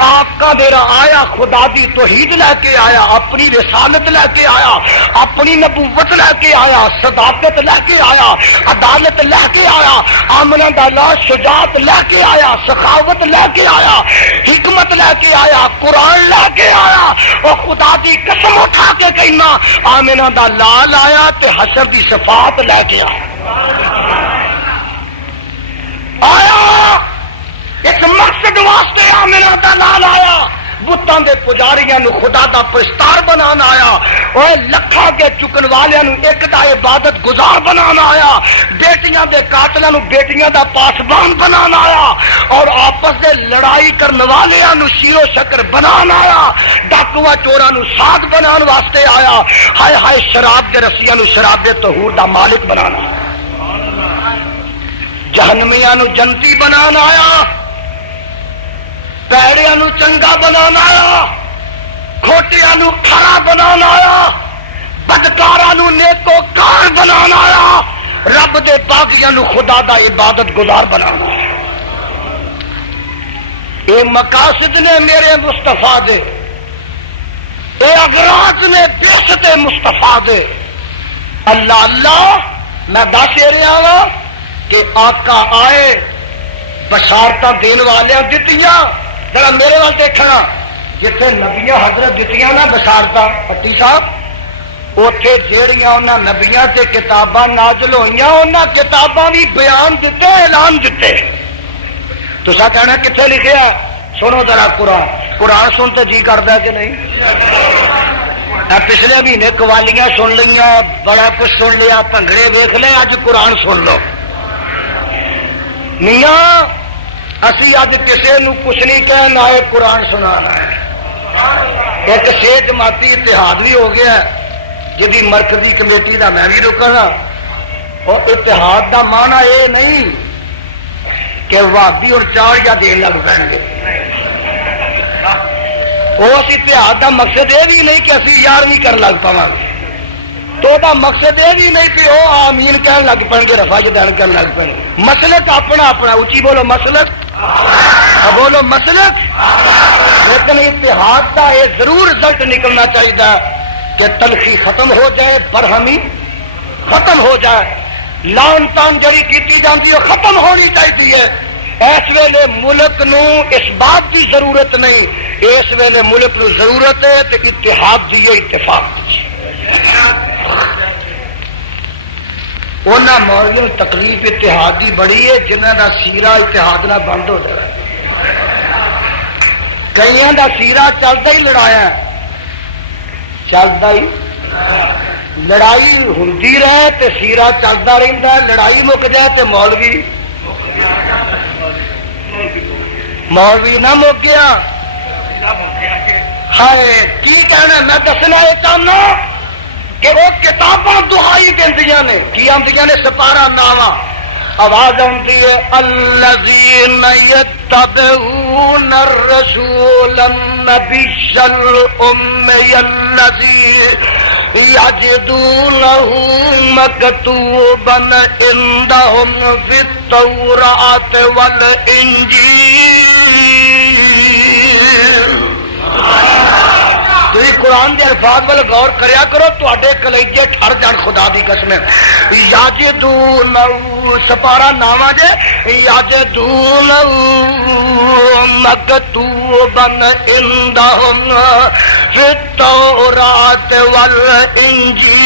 آپ کا میرا آیا خدا دی توحید لے کے آیا اپنی رسالت لے کے آیا اپنی نبوت لے کے آیا صداقت لے کے آیا عدالت لے کے آیا آمنہ دا لا شجاعت لے کے آیا سخاوت لے کے آیا حکمت لے کے آیا قرآن لے کے آیا اور خدا دی قسم اٹھا کے کہنا آمنہ دا لال آیا تے حشر دی صفات لے کے آیا آیا اس مقصد واسطے آمنہ دا لال آیا بتان دے پجاریاں نو خدا دا پرستار بنانا آیا اوے لکھاں کے چکن والیاں نو ایک دا عبادت گزار بنانا آیا بیٹیاں دے قاتلاں نو بیٹیاں دا پاسبان بنانا آیا اور آپس دے لڑائی کرنے والیاں نو شیر و شکر بنانا آیا ڈاکواں چوراں نو ساتھ بنان واسطے آیا ہائے ہائے شراب دے رسیاں نو شراب دے طہور دا مالک بنانا آیا جہنمیاں نو جنتی بنانا آیا پیڑیاں نو چنگا بنانا آیا کھوٹیاں نو کھرا بنانا آیا بدکاراں نو نیکوکار بنانا آیا رب دے باغیاں نو خدا دا عبادت گزار بنانا آیا اے مقاصد نے میرے مصطفیٰ دے اے اغراض نے بیست مصطفیٰ دے اللہ اللہ میں دس رہا ہوں کہ آقا آئے بشارتاں دین والیاں دتیاں ذرا میرے وال دیکھنا جتھے نبیاں حضرت دتیاں نا بشارتاں پٹی صاحب اوتھے جیڑیاں انہاں نبیاں تے کتاباں نازل ہوئیاں انہاں کتاباں بھی بیان دتے اعلان دتے تساں کہنا کتھے لکھیا سنو ذرا قرآن قرآن سنتے جی کردا کہ نہیں پچھلے مہینے قوالیاں سن لیاں بڑا کچھ سن لیا بھنگڑے ویکھ لے اج قرآن سن لو میاں اسی اج کسے نو کچھ نہیں کہنا ہے قرآن سنانا ہے ایک چھ جماعتی اتحاد بھی ہو گیا جدی مرکزی کمیٹی دا میں بھی رکنا اور اتحاد دا معنی یہ نہیں کہ وہابی اور چار یا دین لگ پائیں گے اس اتحاد دا مقصد یہ بھی نہیں کہ اسی 11ویں کر لگ پاواں گے تو دا مقصد یہ بھی نہیں کہ وہ آمین کہن لگ پائیں گے رفع جدین کرن لگ پائیں گے مسلک اپنا اپنا اچھی بولو مسلک بولو مسلک لیکن اتحاد کا یہ ضرور رزلٹ نکلنا چاہیے کہ تلخی ختم ہو جائے برہمی ختم ہو جائے لان تان جڑی کی جاتی ہے ختم ہونی چاہیے اس ویلے ملک نو اس بات کی ضرورت نہیں اس ویلے ملک نو ضرورت ہے کہ اتحاد دی اتفاق دی انہاں مولویوں تکلیف اتحادی بڑی ہے جنہاں دا سیرا اتحاد نہ بند ہو جائے کئیاں دا سیرا چلتا ہی لڑایا چلتا ہی لڑائی ہوندی رہے تے سیرا چلتا رہتا لڑائی مک جائے تے مولوی نہ مک گیا ہائے کی کہنا میں دسنا یہ چاہنا کہ وہ کتاباں دہائی دندیاں نے کی آندیاں نے سپارہ نامہ آواز آتی ہے الذین یتبعون الرسول النبی الأمی الذی یجدونہ مکتوبا عندہم فی التوراۃ والانجیل تھی قرآن کے الفاظ وال غور کریا کرو تواڈے کلیجے ٹھر جان خدا دی قسم یجدون سپارہ نامہ جے یجدون مکتوبا عندہم فی التوراۃ والانجیل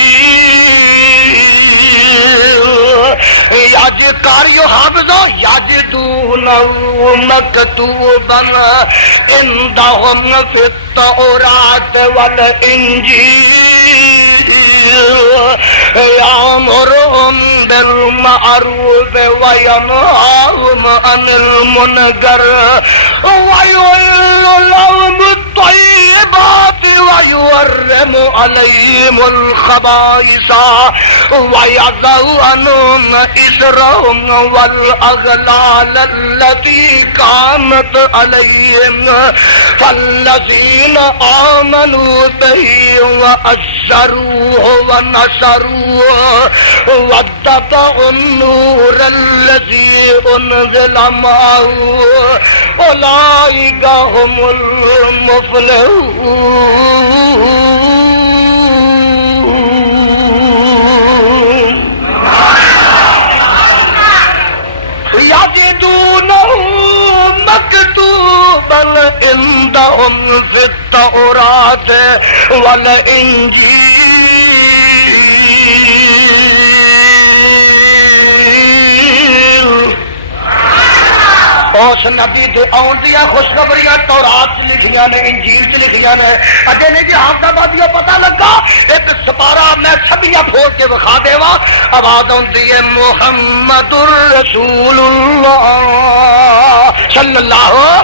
یج کاریو حافظو یجدون مکتوبا عندہم فی التوراۃ والانجیل یامرہم بالمعروف وينهاهم عن المنكر ويحل لهم الطيبات ويحرم عليهم الخبائث ويضع عنهم إصرهم والأغلال التي كانت عليهم فالذين آمنوا به وأزروه ونصروه واتبعوا النور الذي أنزل معه أولئك هم المفلحون يجدونه مكتوبا عندهم في التوراة والإنجيل اس نبی دے آن دیا خوشخبریاں تورات لکھیاں نے انجیل چ لکھیاں نے اجے نہیں جی حافظ پتہ لگا ایک سپارہ میں سبیاں پھوڑ کے وکھا دیوا آواز آندی ہے محمد الرسول اللہ صلی اللہ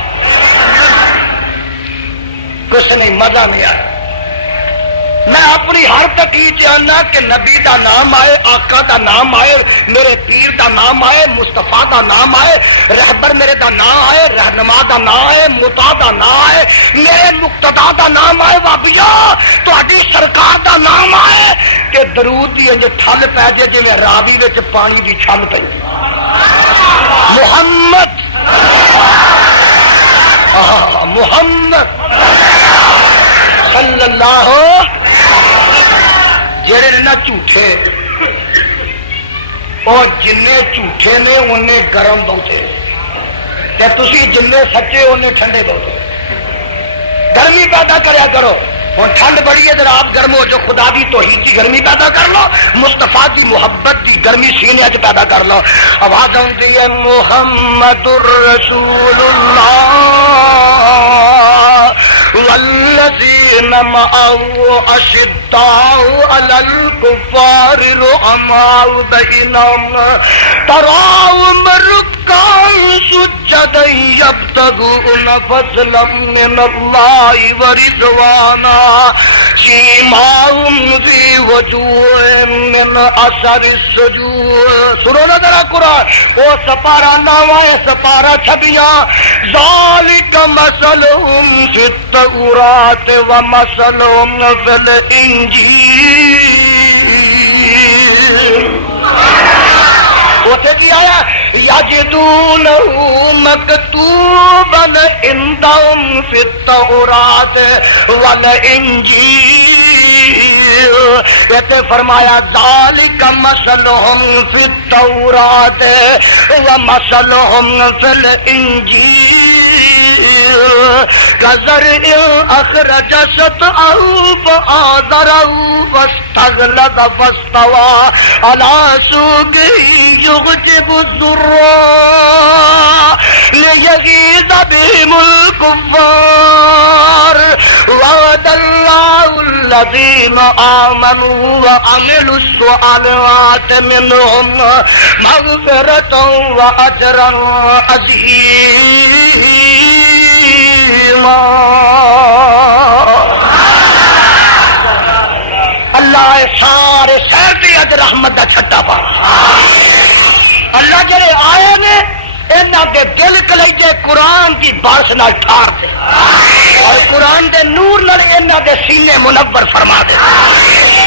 کچھ نہیں مزہ نہیں آیا میں اپنی ہر تقی چاہنا کہ نبی دا نام آئے آقا دا نام آئے میرے پیر دا نام آئے مصطفیٰ دا نام آئے رہبر میرے دا نام آئے رہنما دا نام آئے مطاع دا نام آئے میرے مقتدا دا نام آئے وابیا تہاڈی سرکار دا نام آئے کہ درود دی انج ٹھل پے جے جویں راوی وچ پانی دی چھل پئی محمد محمد صلی اللہ جڑے نہ جھوٹے اور جنے جھوٹے نے انہیں گرم بہتے تے تسی جنے سچے انہیں ٹھنڈے بہتے گرمی پیدا کریا کرو اور ٹھنڈ بڑی ہے جناب گرم ہو جو خدا دی توحید کی گرمی پیدا کر لو مصطفیٰ دی محبت دی گرمی سینے چ پیدا کر لو آواز آتی ہے محمد الرسول اللہ والذین معه اشداء علی الکفار رحماء بینہم تراہم رکعا سجدا یبتغون فضلا من اللہ ورضوانا سیماہم فی وجوہہم من اثر السجود سنو نا ذرا قرآن وہ سپارہ نامہ سپارہ چھبیاں ذالک مثلہم فی التوراۃ ومثلہم فی الانجیل اسے کیا ہے یجدونہ مکتوبا عندہم فی التوراۃ والانجیل کہتے فرمایا ذالک مثلہم فی التوراۃ ومثلہم فی الانجیل كزرع أخرج شطأه فآزره فاستغلظ فاستوى على سوقه يعجب الزراع ليغيظ بهم الكفار وعد الله الذين آمنوا وعملوا الصالحات منهم مغفرة وأجرا عظيما اللہ سارے شہر دی اج رحمت دا چھٹا پا اللہ جڑے آئے نے انہاں دے دل کلیجے قرآن دی بارش نال ٹھار دے اور قرآن دے نور نال انہاں دے سینے منور فرما دے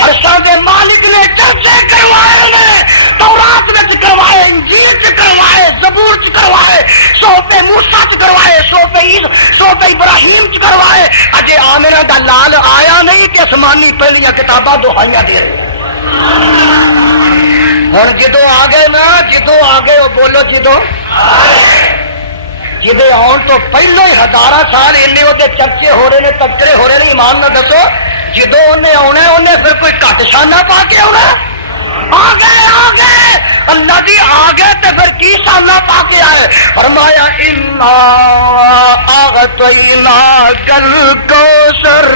عرشاں دے مالک نے چرچے کروائے نے تورات وچ کروائے انجیل وچ کروائے زبور وچ کروائے صحف موسیٰ وچ کروائے صحف ابراہیم وچ کروائے اجے آمنہ دا لال آیا نہیں کہ آسمانی پہلیاں کتاباں دہائیاں دے ہن جدو آ گئے نا جدو آ گئے وہ بولو جدو جدے آن تو پہلو ہی 1000 سال انہیں وہ چرچے ہو رہے ہیں تذکرے ہو رہے ہیں ایمان نہ دسو جدو انہیں آنا انہیں پھر کوئی گھٹ شانہ پا کے آنا آ گئے اللہ جی آ گئے تو پھر کی شانہ پا کے آئے فرمایا انا اعطیناک الکوثر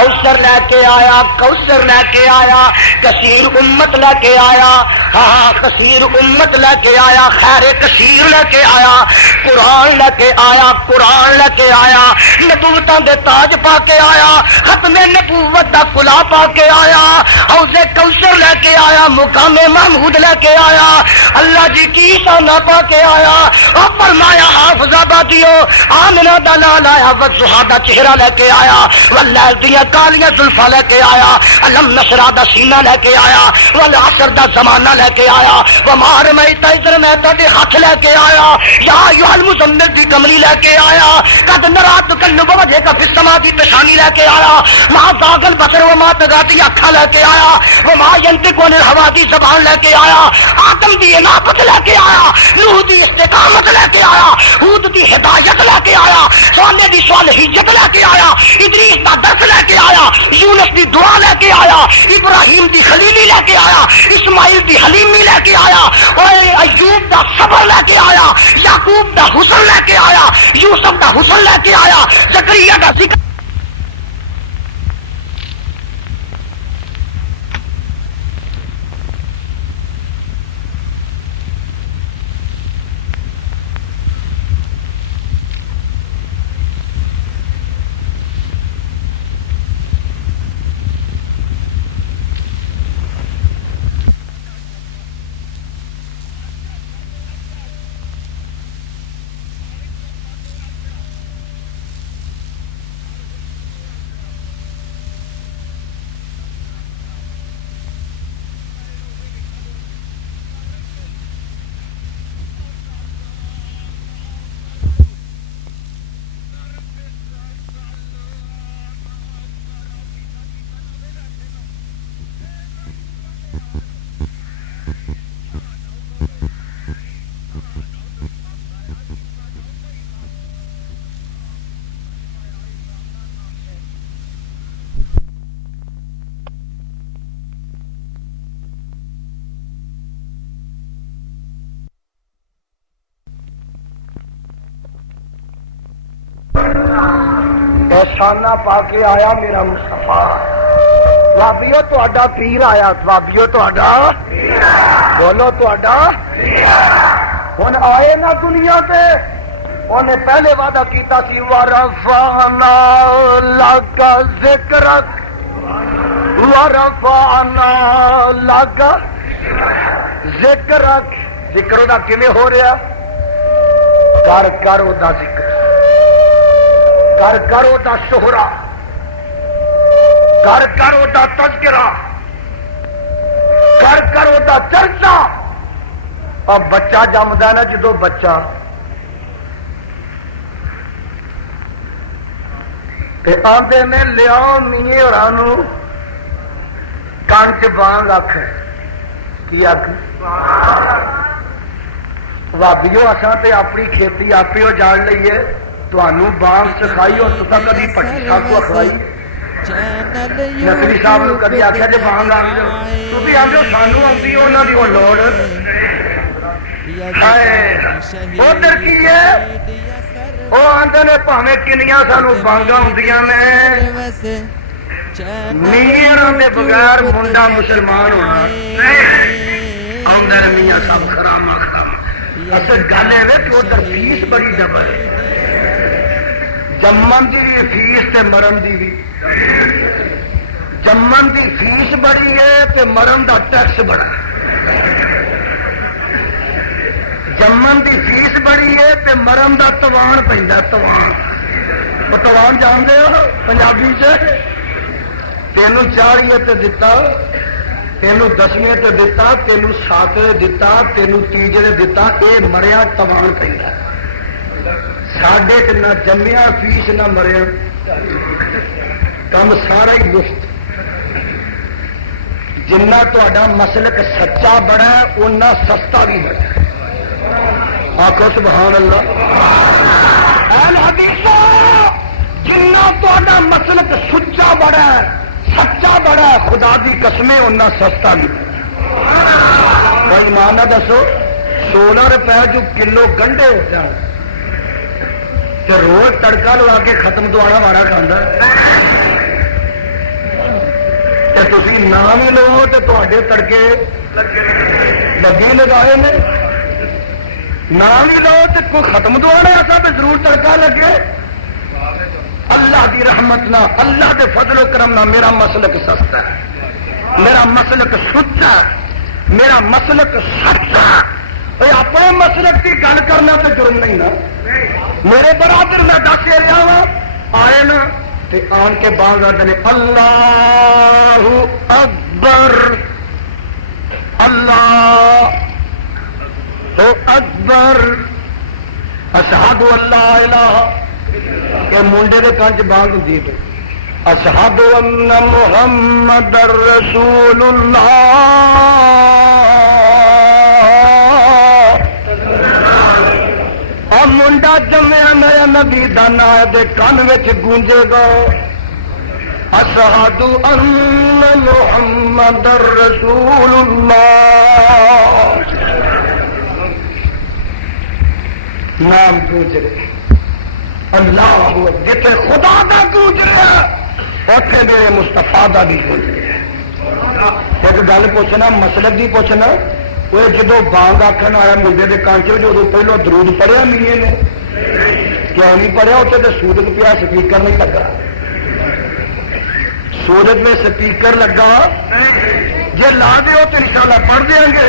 کوثر لے کے آیا، کوثر لے کے آیا، کثیر امت لے کے آیا، ہاں کثیر امت لے کے آیا، خیر کثیر لے کے آیا، قرآن لے کے آیا، قرآن لے کے آیا، نبوتاں دے تاج پا کے آیا، ختم نبوت دا کلا پا کے آیا، حوض کوثر لے کے آیا، مقام محمود لے کے آیا، اللہ جی کی شان پا کے آیا، اور فرمایا حافظ آبادیو آمنہ دا لال آیا، وضحیٰ دا چہرہ لے کے آیا، واللیل دیاں کالیاں زلفاں لے کے آیا، علم نشرہ دا سینہ لے کے آیا، والعصر دا زمانہ لے کے آیا، وما رمیت اذ رمیت دے ہاتھ لے کے آیا، یا ایھا المزمل دی کملی لے کے آیا، قد نرا تقلب وجہک فی السماء دی پیشانی لے کے آیا، ما ذاق البصر وما طغیٰ دی اکھاں لے کے آیا، وما ینطق عن الہویٰ دی زبان لے کے آیا، آدم دی انابت لے کے آیا، نوح دی استقامت لے کے آیا، ہود دی ہدایت لے کے آیا، صالح دی صالحیت لے کے آیا، ادریس دا درس لے کے آیا، یونس دی دعا لے کے آیا، ابراہیم دی خلیلی لے کے آیا، اسماعیل دی حلیمی لے کے آیا، اور ایوب دا صبر لے کے آیا، یعقوب دا حسن لے کے آیا، یوسف دا حسن لے کے آیا، زکریا دا ذکر شانہ پا کے آیا میرا مصطفیٰ، وابیو تہاڈا پیر آیا، وابیو تہاڈا بولو تہاڈا ہن آئے نا دنیا تے انہیں پہلے وعدہ کیتا سی ورفعنا لک ذکرک، ورفعنا لک ذکرک، ذکر دا کیویں ہو رہا؟ کر کر او دا ذکر، کر کرو دا شہرا، کر کرو دا تذکرہ، کر کرو دا چرچا۔ اب بچہ جمدا ہے نا، جدو بچہ تے آندے نے لیاؤ میے ہورانو کان چ بانگ آکھ، کی آکھ؟ بھابیو اساں تے اپنی کھیتی آپے ہو جان لئیے، تانوں بانگ سکھائی اور تسا کدی پٹی ساکو اخوائی؟ نقوی صاحب نو کدی آخیا جی بانگ آ جاؤ، تھی آدھو سانو آتی انہوں کی وہ لوڑ۔ ادھر کی ہے وہ آدھے نے پاویں کنیاں سانو بانگاں ہوندیاں نے، میاں دے بغیر منڈا مسلمان ہونا آدھے میاں صاحب خرامہ خرامہ۔ اصل گل ہے کہ ادھر فیس بڑی ڈبل ہے، جمن دی بھی فیس تے مرن دی بھی، جمن دی فیس بڑی ہے تے مرن دا ٹیکس بڑا، جمن دی فیس بڑی ہے تے مرن دا توان پیندا، توان۔ وہ توان جانتے ہو پنجابی چ؟ تینوں 40 تے دتا، تینوں 10ویں تے دتا، تینوں 7ویں دتا، تینوں 3 دتا، اے مریا توان پیندا۔ ساڈے تے نہ جمیا فیس نہ مریا، کم سارا ہی مفت۔ جنہ تہاڈا مسلک سچا بڑا اُنہ سستا بھی بڑا۔ آخو سبحان اللہ۔ جنہ تہاڈا مسلک سچا بڑا ہے، سچا بڑا ہے، خدا دی قسمیں اُنہ سستا بھی بڑا۔ کوئی مانا دسو 16 روپے جو کلو گنڈے ہوتے ہیں، روز تڑکا لگا کے ختم دوارا مارا کھانا، تھی نام ہی لو تو تے تڑکے لگے لگائے نے، نام ہی لو تو کوئی ختم دعا ایسا تو ضرور تڑکا لگے. اللہ کی رحمت نہ، اللہ کے فضل و کرم نہ میرا مسلک سستا ہے، میرا مسلک سچا ہے، میرا مسلک سچا. اپنے مسلک کی گل کرنا تو جرم نہیں نا. میرے برادر میں دس رہا وا آئے نا آن کے بعد آتے ہیں اللہ اکبر اللہ اکبر اشہد اللہ الہ، یہ منڈے کے کان چ بانگ ہوتی ہے اشہد ان محمد رسول اللہ. اور منڈا جمیا میرا نبی دا نام دے کان وچ گونجے گا اشہد ان محمد رسول اللہ. نام گونج رہے اللہ، جتنے خدا دا گونج رہا اتنے میرے مصطفیٰ دا بھی گونج رہا. ایک گل پوچھنا مسلک دی پوچھنا، وہ جدو بانگ آخر آیا ملے کے کان چ پہلو درود پڑھیا میے نے کیوں نہیں پڑھیا؟ اتنے تو سورج پیا سپیکر نہیں لگا، سورج میں سپیکر لگا جی لا دو تو انشاءاللہ پڑھ دیں گے.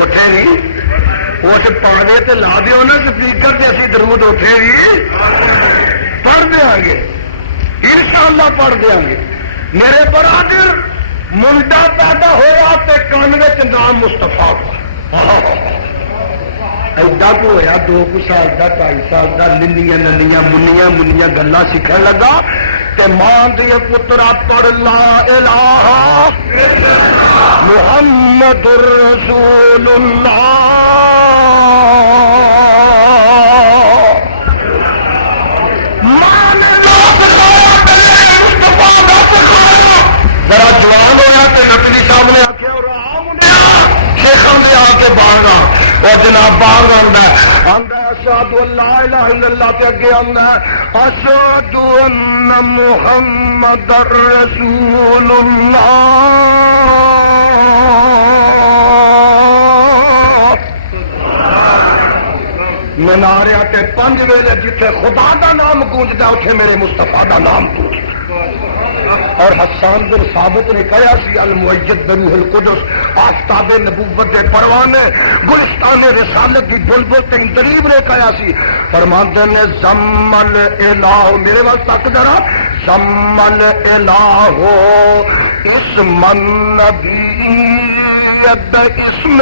اٹھے نہیں اس پا دے تو لا دیو نا سپیکر سے اسی درود اٹھے ہی پڑھ دیا گے انشاءاللہ پڑھ دیا گے. میرے برادر منڈا پیدا ہوا تے کان میں نام مصطفیٰ ایڈا کو ہوا 2 سال کا 2.5 سال کا للیاں نلیاں منیاں منیاں گلا سیکھن لگا تے ماں دے پترا پڑھ لا الہ محمد رسول اللہ. ذرا جوان ہوا تو نبی صاحب نے آخیا شیخ آ کے بانگا اور جناب بانگ آدھا اشہد اللہ الہ الا اللہ کے اگے آدھا اشہد ان محمد رسول اللہ. مناریا تے 5 ویلے جتھے خدا دا نام گونجتا اتنے میرے مصطفیٰ دا نام گونجتا. اور حسان بن ثابت نے کہا سی المعجد بروح القدس آفتاب نبوت دے پروانے گلستان رسالت کی بلبل تین قریب نے کہا سی فرماتے نے زمل الہ میرے وقت تک ذرا زمل الہ اسم النبیت اسم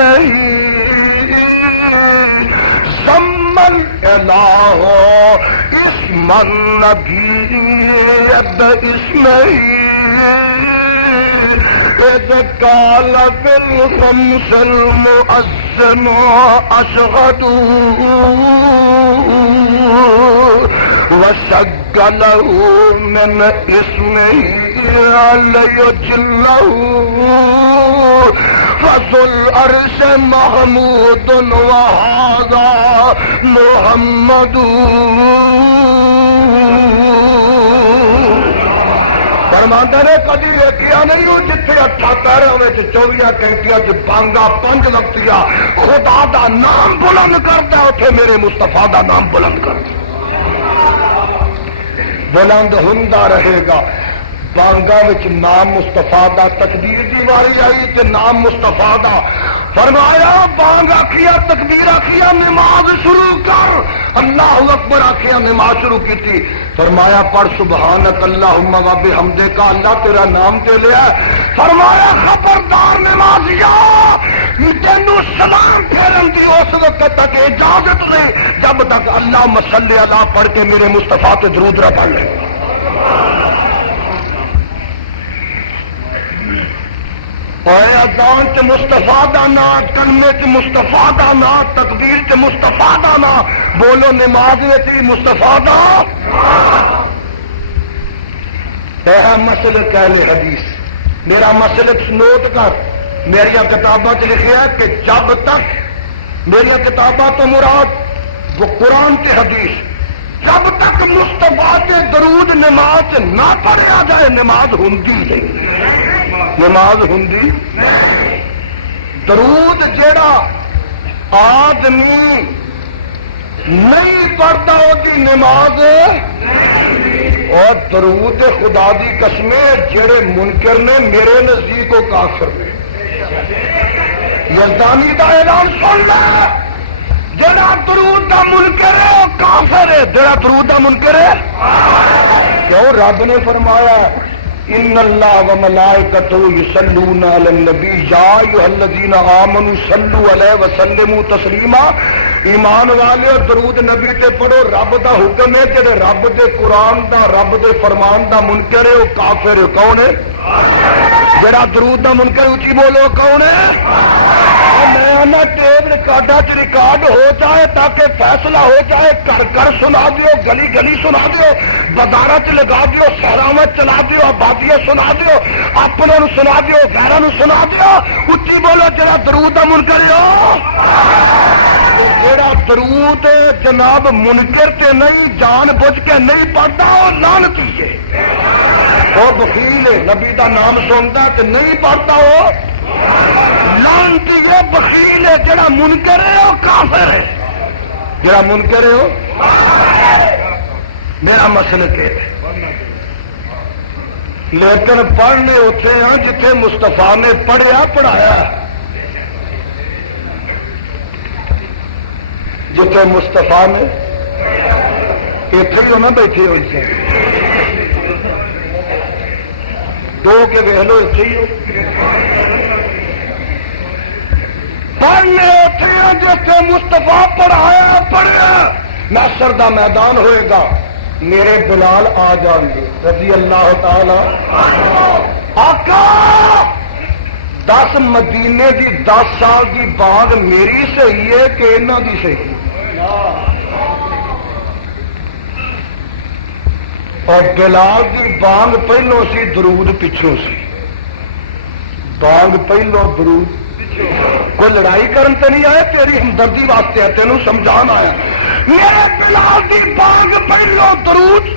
زمل الہ اسم النبیت اسم إذ قال بالخمس المؤذن أشهد وسجله من اسمه ليجله فذو العرش محمود وهذا محمد. فرماندے نے کدی ویکھیا نہیں ہوں جتھے 8 پیروں میں 24 گھنٹیاں بانگا 5 وقتیا خدا دا نام بلند کرتا اتنے میرے مصطفیٰ دا نام بلند کرتا بلند ہوندا رہے گا. بانگا وچ نام مصطفیٰ دا تکبیر دی واری آئی تے نام مصطفیٰ دا فرمایا بانگ آخیا تکبیر آخیا نماز شروع کر اللہ اکبر آخیا نماز شروع کی تھی. فرمایا پڑھ سبحانک اللہم و بحمدک اللہ تیرا نام تے لیا. فرمایا خبردار نمازیا تینوں سلام پھیرن دی اس وقت تک اجازت نہیں جب تک اللہم صلی اللہ پڑھ کے میرے مصطفیٰ تے درود رہ پڑھ لے. اذان چ مصطفیٰ دا نام کلمے چ مصطفیٰ دا نام تکبیر چ مصطفیٰ دا نام بولو نماز میں مصطفیٰ دا مسلک اہل حدیث. میرا مسلک نوٹ کر میری کتابوں چ لکھا ہے کہ جب تک میری کتابوں تو مراد وہ قرآن تے حدیث جب تک مصطفیٰ کے درود نماز نہ پڑھا جائے نماز ہوندی نہیں، نماز ہوندی درود جیڑا آدمی نہیں پڑھتا ہوگی نماز، اور درود خدا دی قسمیں جڑے منکر نے میرے نزدیک کو کافر نے۔ یزدانی دا اعلان سن لے، جڑا درود دا منکر ہے وہ کافر ہے، جڑا درود دا منکر ہے کیوں؟ رب نے فرمایا ان اللہ و ملائکتہ یصلون علی النبی یا ایھا الذین آمنوا صلوا علیہ وسلموا تسلیما، ایمان والے درود نبی تے پڑھو، رب دا حکم ہے، جڑے رب دے قرآن دا رب دے فرمان دا منکر ہے وہ کافر ہے۔ کون ہے؟ جڑا درود دا منکر اونچی بولو کون ہے؟ میں ٹیپ ریکارڈا چ ریکارڈ ہو جائے تاکہ فیصلہ ہو جائے، کر کر سنا دیو، گلی گلی سنا دیو، بازار چ لگا دیو، شہراں چلا دیو، آبادیاں سنا دیو، اپنے سنا دیو، غیراں سنا دیو، اچھی بولو جڑا درود دا منکر ہو، جڑا درود جناب منکر تے نہیں جان بوجھ کے نہیں پڑھتا وہ لعنتی ہے، وہ بخیل ہے، نبی دا نام سنتا تے نہیں پڑھتا وہ لعنتی ہے، بخیل ہے، جڑا منکر ہے وہ کافر ہے، جڑا منکر ہے وہ میرا مسلک ہے۔ لیکن پڑھنے اتنے ہیں جتھے مصطفیٰ نے پڑھیا پڑھایا، جتھے مصطفیٰ نے اتنے ہی ہونا بیٹھے ہوئی سے دو کے ویخ لو اتنے ہی ہو، پڑھنے اتنے ہیں جتھے مصطفیٰ پڑھایا پڑھیا، محشر دا میدان ہوئے گا، میرے بلال آ جان گے رضی اللہ تعالی، آقا 10 مدینے دی 10 سال دی بانگ میری صحیح ہے کہ انہاں دی صحیح؟ اور بلال دی بانگ پہلو سی درود پچھوں سی، بانگ پہلو درود، کوئی لڑائی کرن تے نہیں آئے، تیری ہمدردی واسطے ہے، تینوں سمجھان آیا، میرے بلال دی بانگ پہلو درود،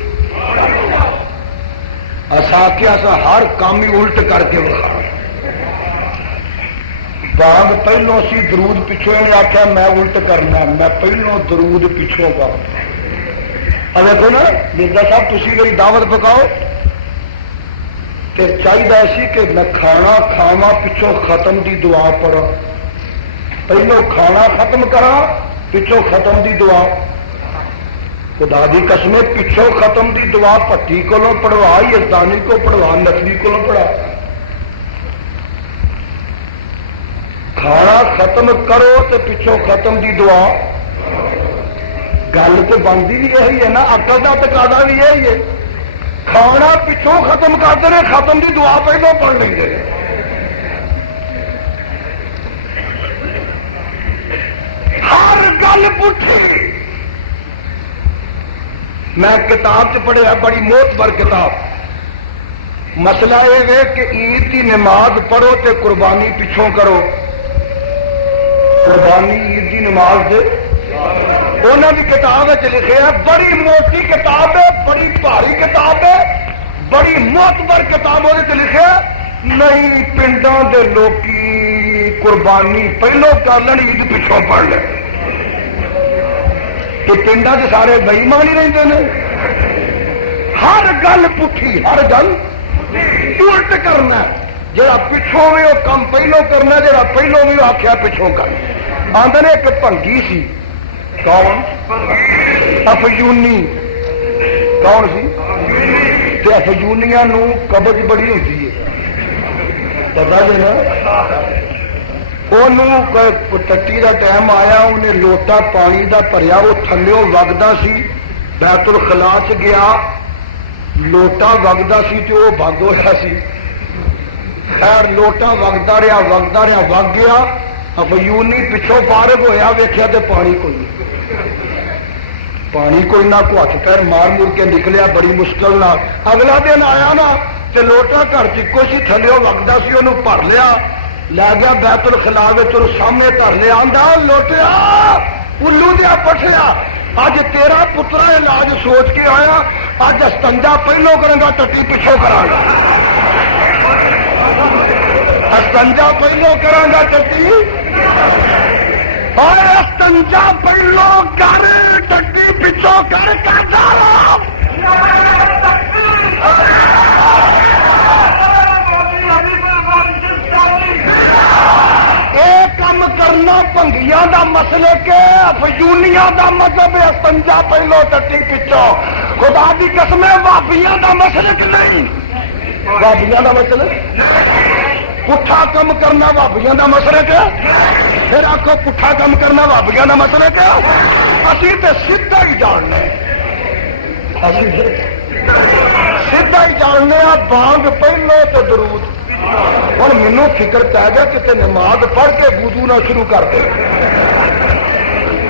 اسا کیا سا ہر کام ہی الٹ کر کے بخار، بانگ پہلو سی درود پچھوں نے آخیا میں الٹ کرنا، میں پہلو درود پچھوں کا۔ اب دیکھو نا مرزا صاحب تسی میری دعوت پکاؤ تے چاہیے سی کہ میں کھانا کھاوا پچھوں ختم دی دعا پڑھا، پہلو کھانا ختم کرا پچھوں ختم دی دعا، خدا دی قسم پچھوں ختم دی دعا پٹی کو پڑھوا، یزدانی کو پڑھوا، نقوی کو پڑھا، کھانا ختم کرو تو پچھوں ختم دی دعا، گل تو بنتی بھی یہی ہے نا، عقل کا تقاضا بھی یہی ہے، کھانا پچھوں ختم کرتے ہیں، ختم دی دعا پہلو پڑھ لیں گے، ہر گل پوچھی۔ میں کتاب چ پڑھیا بڑی معتبر کتاب، مسئلہ یہ ہے کہ عید کی نماز پڑھو تے قربانی پچھوں کرو، قربانی عید کی نماز دے انہوں کی کتاب لکھے ہے، بڑی موٹی کتاب ہے، بڑی بھاری کتاب ہے، بڑی معتبر کتاب وہ لکھے نہیں، پنڈاں دے لوکی قربانی پہلو کر لین عید پچھوں پڑھ لیں، کہ پنڈاں دے سارے بےمان ہی رہتے ہیں، ہر گل پٹھی، ہر گل الٹ کرنا، جڑا پچھوں بھی وہ کم پہلو کرنا، جڑا پہلو بھی وہ آخیا پچھوں کرنا۔ آدھے نے ایک بھنگی سی، کون؟ افیونی، کون سی؟ تے افیونیاں نو قبض بڑی ہوتی ہے، پتا جی نا، وہ ٹٹی کا ٹائم آیا، انہیں لوٹا پانی دا بھریا، وہ تھلو وگدا سی، بیت الخلا چ گیا، لوٹا وگدا سی تے وہ بند ہوا سی، خیر لوٹا وگدا رہا وگدا رہا وگ گیا، افیونی پچھوں فارغ ہویا، ویکھیا تے پانی کوئی نہیں، پانی کوئی نہ، کو ہاتھ پیر مار مور کے نکلیا بڑی مشکل نہ، اگلا دن آیا نا تے لوٹا گھر چکو سی، تھلو وگدا سی، انہوں بھر لیا، لے گیا بیت الخلا سامنے دھر لیا، آندا لوٹیا الو دیا پٹھیا، اج تیرا پترا علاج سوچ کے آیا، اج استنجا پہلو کروں گا ٹٹی پچھوں کرا گا، استنجا پہلو کروں گا ٹٹی، اور استنجا پہلو کر ٹٹی پچھوں کر کام کرنا بھنگیاں دا مسئلے کے فجونیاں دا مذہب استنجا پہلو ٹٹی پچھو، خدا دی قسم بھابیاں دا مسئلے کہ نہیں، بھابیاں دا مسئلے پٹھا کم کرنا بھابیاں دا مسئلے کیا، پھر آخو پٹھا کم کرنا بھابیاں دا مسئلے کیا، اسی تے سیدھا ہی جاننے، سیدھا ہی جاننے بانگ پہلو تو درود، اور مینو فکر پی گیا کہ نماز پڑھ کے وضو نہ شروع کر دے،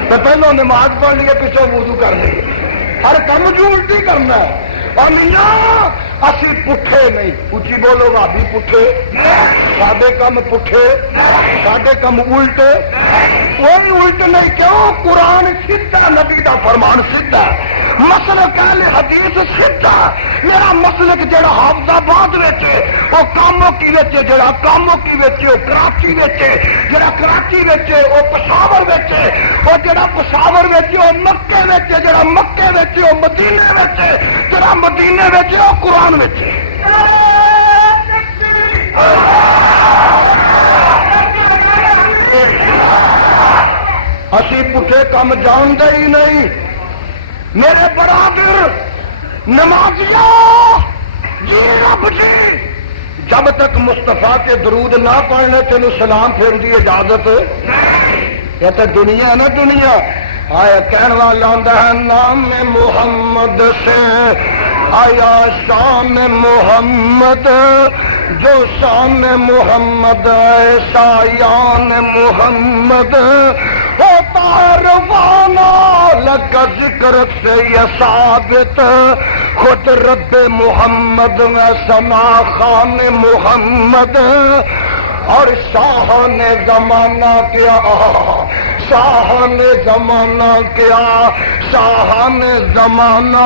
تو پہلو نماز پڑھ لیے پیچھے وضو کر لیے، ہر کم جو الٹی کرنا ہے، اور میاں اسی پٹھے نہیں، اچھی بولو بھابی پٹھے، سادے کم پٹھے، سادے کم الٹے، کوئی الٹ نہیں، کیوں قرآن سیدھا، نبی دا فرمان سیدھا، مسلک اہل حدیث سیدھا، میرا مسلک جڑا حافظ آباد وچے وہ کاموں کی وچے، جڑا کاموں کی وچے وہ کراچی وچے، جڑا کراچی وچے وہ پشاور وچے، وہ جڑا پشاور وچے وہ مکے وچے، جڑا مکے وچے وہ مدینے وچے، جڑا مدینے وچے وہ قرآن وچے۔ اسی پٹھے کام جانتے ہی نہیں، میرے برادر نمازیوں جی رب جی، جب تک مصطفیٰ کے درود نہ پڑھنے تینوں سلام پھیر دی اجازت، یہ تو دنیا نا دنیا، آیا کہنے والا ہے نام محمد سے آیا شان محمد، جو شان محمد ایسا یان محمد، ہوتا روانہ لگا ذکر سے یہ ثابت، خود رب محمد میں سنا خان محمد، اور شاہ نے زمانہ کیا، شاہ نے زمانہ کیا، شاہ نے زمانہ،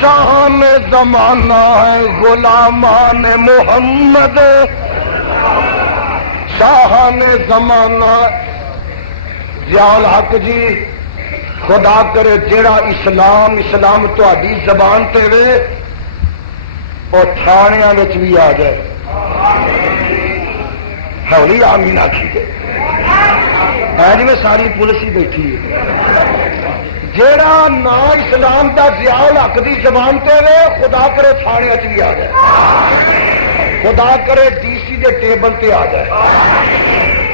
شاہ نے زمانہ ہے غلامان محمد، شاہ نے زمانہ۔ ضیاء الحق جی خدا کرے جیڑا اسلام تہاڈی زبان تے وے وہ تھانیاں وچ بھی آ جائے، ہولی آمین آکھیے، جی میں ساری پولیس ہی بیٹھی ہے، جیڑا نا اسلام دا ضیاء الحق دی زبان تے وے خدا کرے تھانے وچ بھی آ جائے، خدا کرے ڈی سی دے ٹیبل تے آ جائے،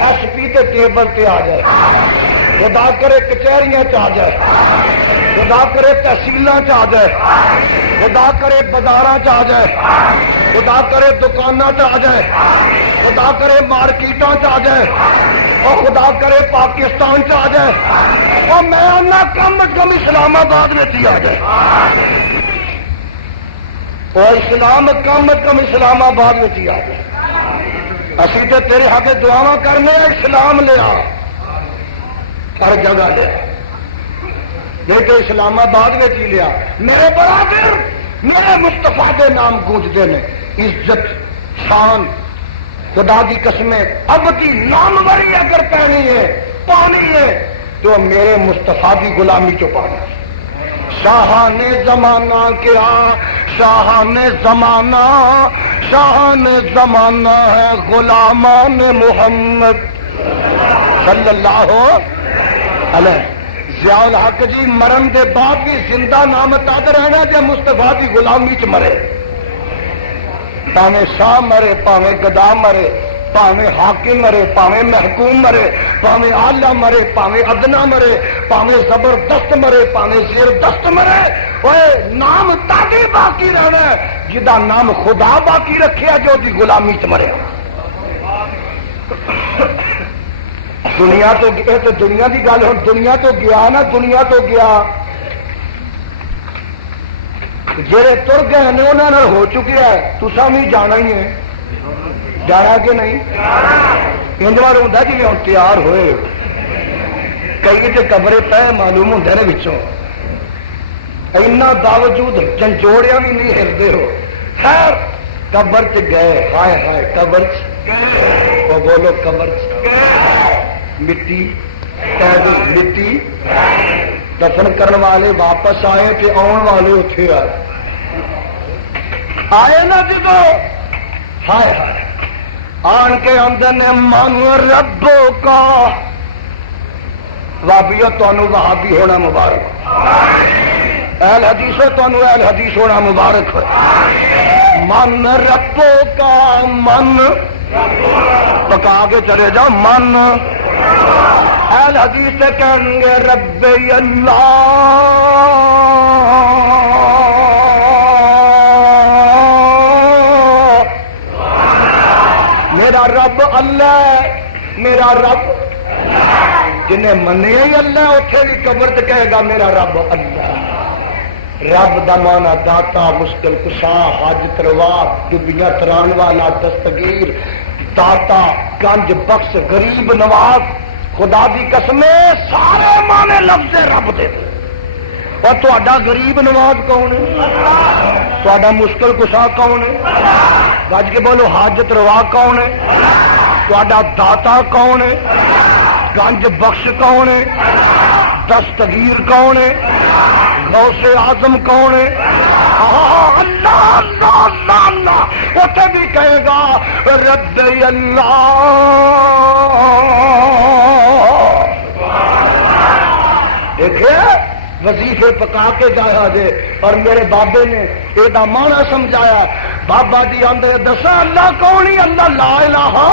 ایس پی تے ٹیبل تے آ جائے، خدا کرے کچہریاں چ آ جائے، خدا کرے تحصیلاں چ آ جائے، خدا کرے بازاراں چ آ جائے، خدا کرے دکاناں چ آ جائے، خدا کرے مارکیٹاں چ آ جائے، اور خدا کرے پاکستان چ آ جائے، اور میں آنا کم از کم اسلام آباد میں ہی آ جائے، اور اسلام کم از کم اسلام آباد میں ہی آ جائے۔ اسی تو تیرے آگے دعاواں کرنے اسلام لیا، ہر جگہ لیا، نہیں تو اسلام آباد میں ہی لیا۔ میرے برادر میرے مصطفیٰ کے نام گونجتے ہیں، عزت شان، خدا کی قسمیں اب کی ناموری اگر پانی ہے تو میرے مصطفیٰ کی غلامی چو پانا۔ شاہ نے زمانہ کیا، شاہ نے زمانہ، شاہ نے زمانہ ہے غلامان محمد صلی اللہ علیہ۔ ضیاء الحق جی مرن دے بعد بھی زندہ نامتاد رہنا جے مصطفیٰ کی غلامی چ مرے، پاویں شاہ مرے، پاویں گدا مرے، پاویں حاکم مرے، پاویں محکوم مرے، پاویں آلہ مرے، پاویں ادنا مرے، پاویں زبردست مرے، پاویں زیر دست مرے، اوے نام تاکہ باقی رہنا ہے جدا نام خدا باقی رکھیا جو دی غلامی چ مرے۔ دنیا تو دنیا دی گل ہن دنیا تو گیا نا، دنیا تو گیا، جڑے تر گئے ہیں انہوں نے ہو چکیا ہے، تساں بھی جانا ہی ہے، جانا کہ نہیں؟ انجوار ہوتا جی ہوں تیار ہوئے کئی تے قبر پہ معلوم ہوندے نے وچوں اینا باوجود جنجوڑیاں بھی نہیں ہلدے ہو خیر قبر چ گئے ہائے ہائے قبر وہ بولو قبر مٹی مٹی دفن کرنے والے واپس آئے کہ آن والے اتنے آئے نا جدو ہائے ہائے آن کے اندر نے من ربو کا وابیو تمہیں وہابی ہونا مبارک اہل حدیث تمہیں اہل حدیث ہونا مبارک من ربو کا من پکا کے چلے جاؤ من اہل حدیث سے کہیں گے رب اللہ میرا رب اللہ میرا رب جنہیں منے ہی اللہ اتنے بھی قبر تے کہے گا میرا رب اللہ رب دا مانا داتا مشکل کشا حاجت روا ڈبیاں تران والا دستگیر داتا گنج بخش غریب نواز خدا دی قسمیں سارے مانے لفظ رب دے اور تہاڈا غریب نواز کون ہے تہاڈا مشکل کشا کون ہے گج کے بولو حاجت روا کون ہے تہاڈا داتا کون ہے گنج بخش کون ہے دستگیر کون ہے غوث اعظم کون ہے اللہ اللہ اللہ اللہ اتنے بھی کہے گا رب اللہ دیکھے وظیفے پکا کے جایا جے اور میرے بابے نے یہ مانا سمجھایا بابا جی آندے دسا اللہ کون ہی اللہ لا الہ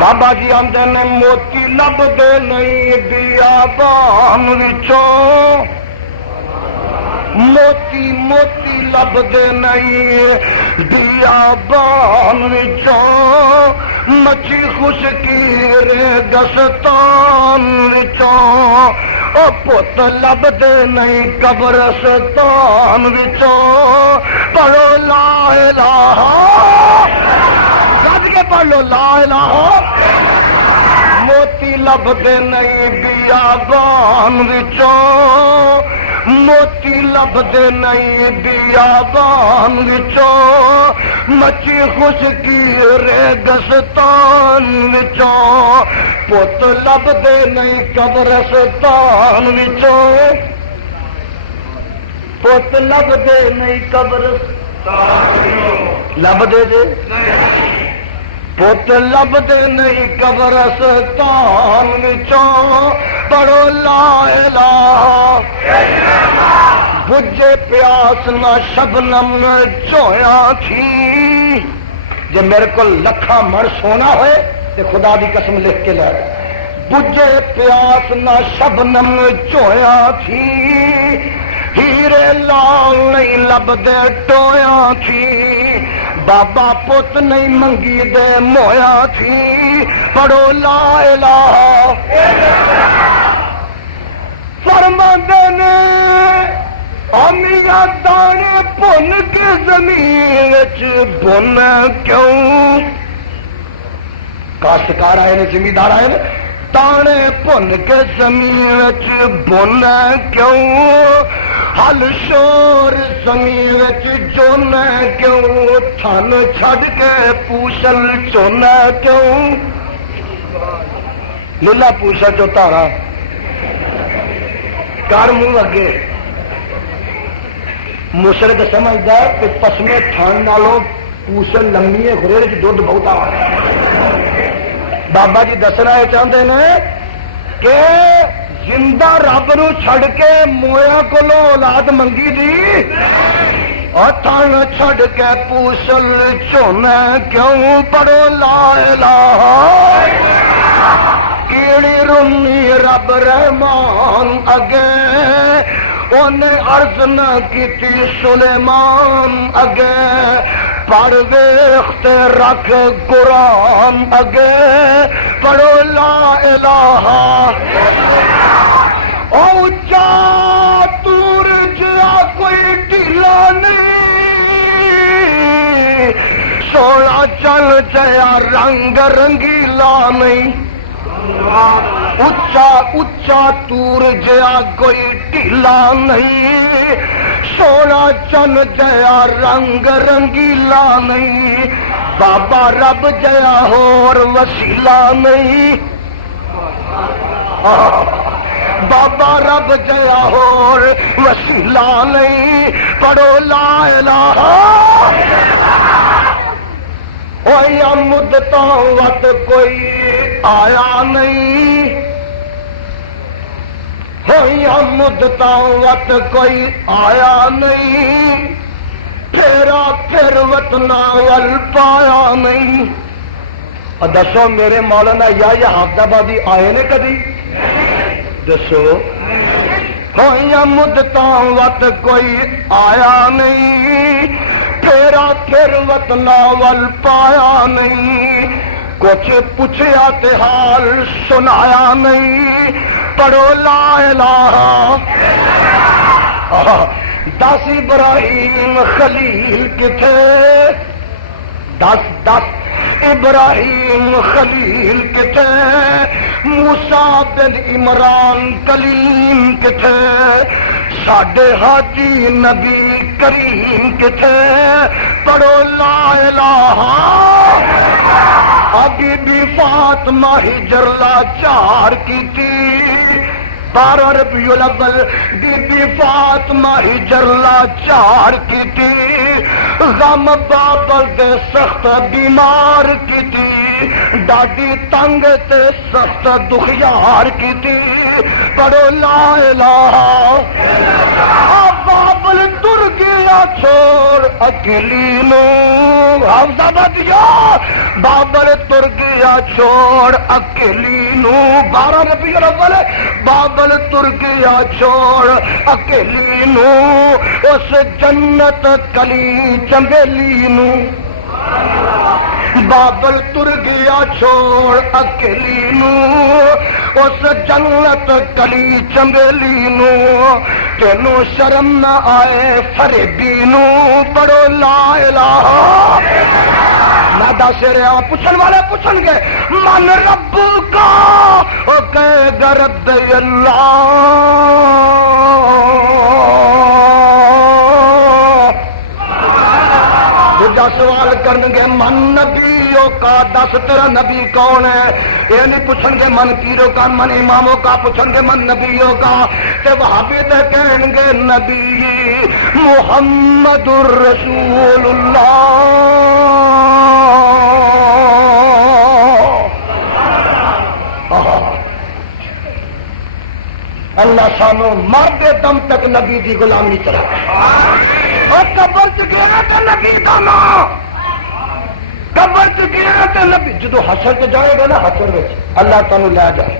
بابا جی آندے نے موتی لب دے نہیں دیا بان وچوں موتی موتی لب دے نہیں دیا بان وچوں مچھی خشکی رے دستان وچوں او پت لب دے نہیں قبرستان وچوں پڑھو لا الہ گج کے پڑھ لو لا الہ موتی لب دے نہیں بیابان وچوں موتی لب دے نہیں بیابان وچوں مچھی خشکی ریگستان وچوں پت لب دے نہیں قبرستان وچوں پت لب دے نہیں قبرستان لب دے دے پت لب دے نہیں قبرستان وچوں پڑھو لا الہ بجے پیاس نہ شبنم چویا تھی جے میرے کو لکھا مر سونا ہوئے تے خدا دی قسم لکھ کے لے بجے پیاس نہ شبنم چویا تھی ہیرے لال نہیں لب دے ٹویا تھی بابا پت نہیں منگی دے مویا تھی پڑھو لا الہ فرماندے نے امیا دانے بن کے زمین بن کیوں کاشتکار آئے نے زمیندار آئے نے دانے بن کے زمین بن کیوں ہل شور زمین چون کیوں تھن چھڈ کے پوشل چون کیوں للا پوشا چو تارا کر منہ اگے مشرق سمجھتا کہ پسمے تھان نالوں پوشل لمبی ہے خریڑ کی دودھ بہت آ بابا جی دسنا یہ چاہتے ہیں کہ زندہ رب نو چھڑ کے مویا کو اولاد منگی دی اور تھان چھڑ کے پوشل چونا کیوں پڑھو لا الہ کیڑی رمی رب رحمان اگے انہیں عرض نہ کیتی سلیمان اگے پڑھ ویخت رکھ قرآن اگے پڑھو لا الہ او جا تور جا کوئی ڈھیلا نہیں سونا چل جیا رنگ رنگیلا نہیں اچا اچا تور جیا کوئی ٹھیلا نہیں، سونا چن جیا رنگ رنگیلا نہیں، بابا رب جیا ہور وسیلہ نہیں، بابا رب جیا ہور وسیلہ نہیں، پڑھو لا الہ ہویا مدتاں وقت کوئی آیا نہیں، ہویا مدتاں وقت کوئی آیا نہیں، پھیرا پھر وطنا ول پایا نہیں۔ دسو میرے مولانا یا حافظ آبادی آئے نے کدی؟ دسو ہویا مدتاں وقت کوئی آیا نہیں، پھیرا پھر وطنا ول پایا نہیں، کچھ پوچھیا تے حال سنایا نہیں، پڑھو لا الہ۔ دس ابراہیم خلیل کتھے؟ دس ابراہیم خلیل کتھے؟ موسیٰ بن عمران کلیم کتھے؟ ساڈے حاجی نبی کریم کتھے؟ پڑھو لا الہ۔ بی بی فاطمہ ہجر لاچار کیتی، 12 ربیع الاول بی بی فاطمہ ہجر لاچار کیتی، غم بابل دے سخت بیمار کیتی، ڈاڈی تنگ تے سخت دکھیار کیتی، پڑھو لا الہ۔ بابل تر گیا چھوڑ اکیلی نو، حافظ آبادیا بابل تر گیا چھوڑ اکیلی نو، 12 ربیع الاول بابل تر گیا چھوڑ اکیلی نو، اس جنت کلی چنبیلی نو، بابل تر گیا چھوڑ اکیلی نو، اس جنت کلی چنبیلی نو، تینوں شرم نہ آئے فریبی نو، پڑھو لا الہ۔ میں دس رہا پوچھن والے پوچھن گے من رب کا، او کہے گا رب اللہ، سوال کرن گے من نبیوں کا، دس تیرا نبی کون ہے؟ یہ نہیں پوچھن گے من پیروں کا، من اماموں کا، پوچھن گے من نبیوں کا، تے وہابی تے کہیں گے نبی محمد الرسول اللہ۔ اللہ سانو مردے دم تک نبی دی غلامی کرا، اور قبر چ گیا تو نبی کا نام، قبر چ گیا تو نبی، جدو حشر چ جائے گا نا، حشر میں اللہ تعالی لے جائے۔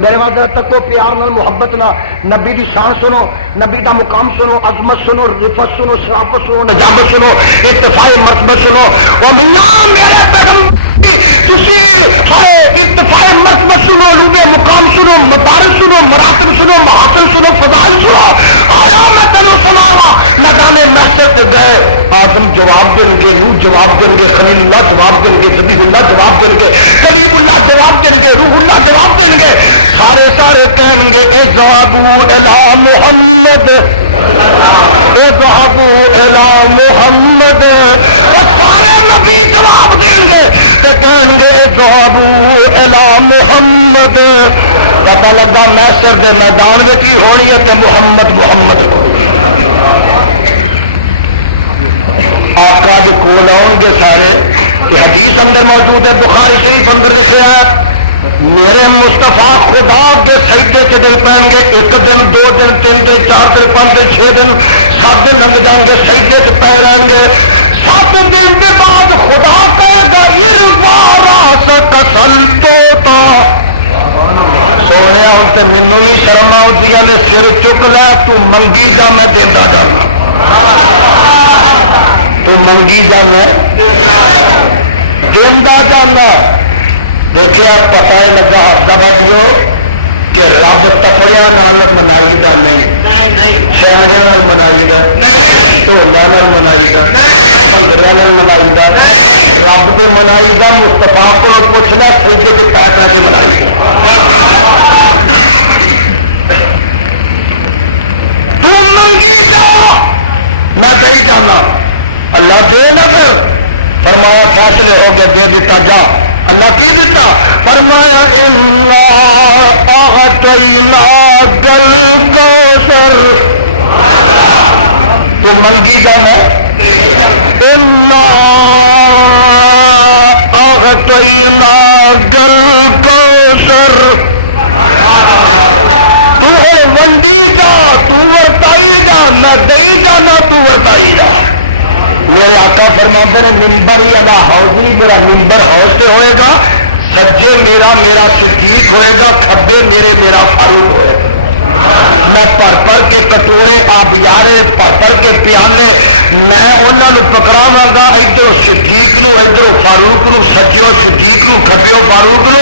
میرے واسطے تکو پیار نال محبت نہ نبی دی شان سنو، نبی دا مقام سنو، عظمت سنو، رفعت سنو، شرافت سنو، نجابت سنو، ارتفاع مرتبہ سنو، اور میرے پیغمبر تسی ارتفاع مرتبہ سنو، علوم مقام سنو، مدارج سنو، مراتب سنو، محاسن سنو، فضائل سنو۔ آیا میں تینوں سناواں، لگانے محشر تے گئے، آدم جواب دیں گے، روح جواب دیں گے، خلیل اللہ جواب دیں گے، حبیب اللہ جواب دیں گے، کلیم اللہ جواب دیں گے، روح اللہ جواب دیں گے، سارے کہیں گے اذهبوا الى محمد، اذهبوا الى محمد، سارے نبی جواب دیں گے کہ کہیں گے اذهبوا الى محمد۔ پتہ لگا محشر دے میدان میں کی ہونی ہے کہ محمد محمد آقا دے کول آؤ گے سارے۔ یہ حدیث اندر موجود ہے، بخاری شریف اندر لکھا ہے، میرے مصطفیٰ خدا کے سجدے کے دن پائیں گے، 1 دن 2 دن 3 دن 4 دن 5 دن 6 دن 7 دن لگ جائیں گے، سجدے سے پہ رہیں گے، 7 دن کے بعد خدا کہے گا سونے ہوتے مینو بھی شرم آتی نے، سر چک لے تو منگی جا میں دینا جانا، تو منگی جا میں دینا جانا۔ دیکھا پتا ہی لگا سمجھو کہ رب تپڑیا نال منائی گا نہیں، شہرے نال منائی گا، ڈھولا نال منائی گا، بھنگڑے نال منائی گا، رب کو منائی گا۔ مصطفیٰ کو پوچھنا سجدے کے پیر کے دے دیتا جا. اللہ کی دیتا فرمایا تو منگی جا ہے ونڈی جا تو ورتائی جا نہ دئی جا نہ تو ورتائی جا. میرے آقا فرماتے ہیں ممبر یا حوضی میرا ممبر حوض سے ہوئے گا, سجے میرا صدیق ہوئے گا, کھبے میرا فاروق ہوئے گا. میں پر کے کٹورے آپ یارے پر کے پیالے میں انہوں پکڑاوا گا, ادھر صدیق نو ادھر فاروق نو, سجیو صدیق نو کھبیو فاروق نو.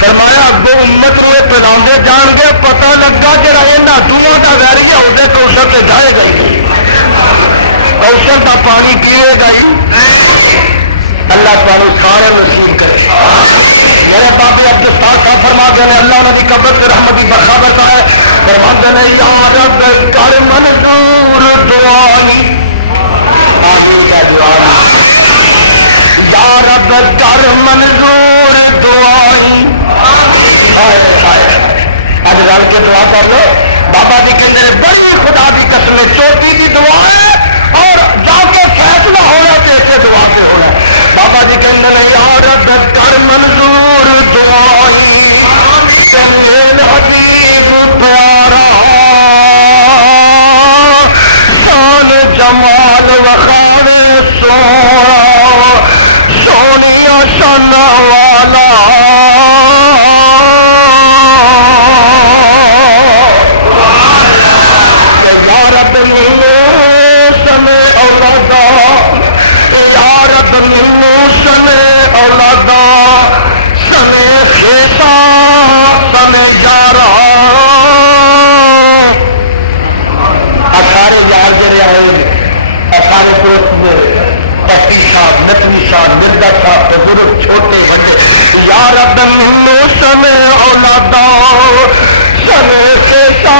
فرمایا اگوں امت نو یہ پلاندے جان گے, پتہ لگا کہ یہاں دونوں کا ویری ہے اسے کوثر سے جائے گا ہی, کوثر کا پانی پیے گا ہی. اللہ تعالی سارے نصیب کرے. میرے بابے عبد الصاد صاحب فرماتے ہیں اللہ نے قبر سے رحمت کی برکھا کرتا ہے. فرماتے ہیں یا رب کر منظور دعائی, آمین یا دعا, یا رب کر منظور دعائی. اب رل کے دعا کر لو. بابا جی کہتے ہیں بڑی خدا کی قسم چوٹی کی دعا ہے اور جا کے فیصلہ ہونا تو اسے دعا سے ہونا. بابا جی کہتے ہیں یا رب کر منظور دعائی, حبیب پیارا شان جمال وخار سونا سونیا شان والا یارب ملو سمے اولادا, یارب ملو سمے اولادا, سمے خیسا سمے جارا. اٹھارے یار جڑے آئے اٹھارے پتی صاحب, نتنی صاحب, مرزا صاحب, بزرگ چھوٹے بڑے, یارب ملو سمے اولادا, سمے خیسا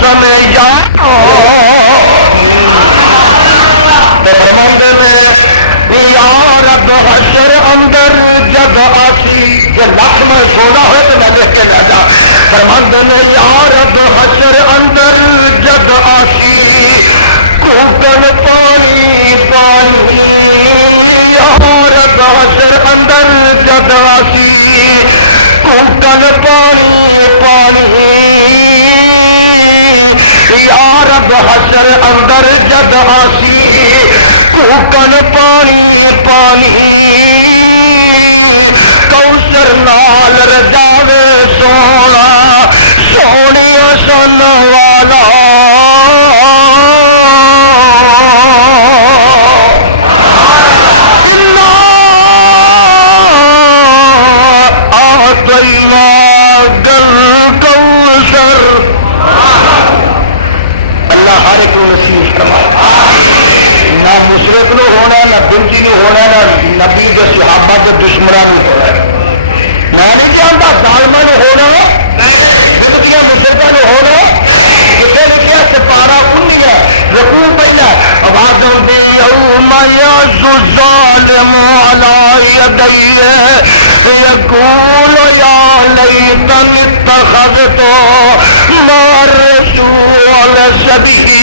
سمے جارا. یارب حشر اندر جب آسی, جو لکھ میں سونا ہوئے تو میں دیکھ کے لے جا. فرماندے میں یارب حشر اندر جب آسی, کوکن پانی پانی. یارب حشر اندر جب آسی, کوکن پانی پانی. یارب حشر اندر جد آسی, کوکن پانی پانی. کوثر نال رجاوے سونا سونیا سن والا. اللہ ہر ایک نصیب فرمائے. نہ مشرق نو ہونا, نہ بنجی نو ہونا, نہ نبی کے صحابہ کے دشمنوں نو ہونا. میں نہیں جانتا ظالموں نو ہونا, بنجیاں مشرقوں نو ہونا. کتنے لکھا سپارہ 19 ہے, رکوع پہلا آواز آتی یوم یعض الظالم علی یدیہ یقول یا لیتنی اتخذت مع الرسول سبیلا.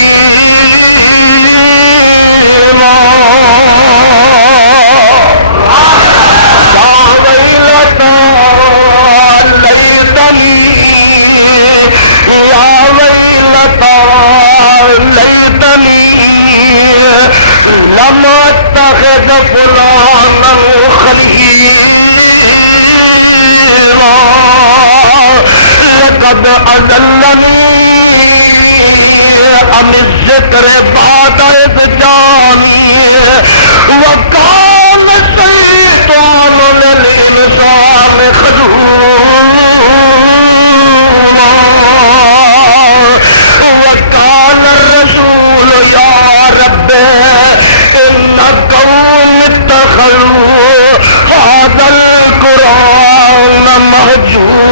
لم اتخذ فلانا خليلا لقد اضلني عن الذكر بعد إذ جاءني وكان الشيطان للإنسان خذولا. وكان الرسول يا رب إن قوم اتخذوا هذا القرآن مهجورا.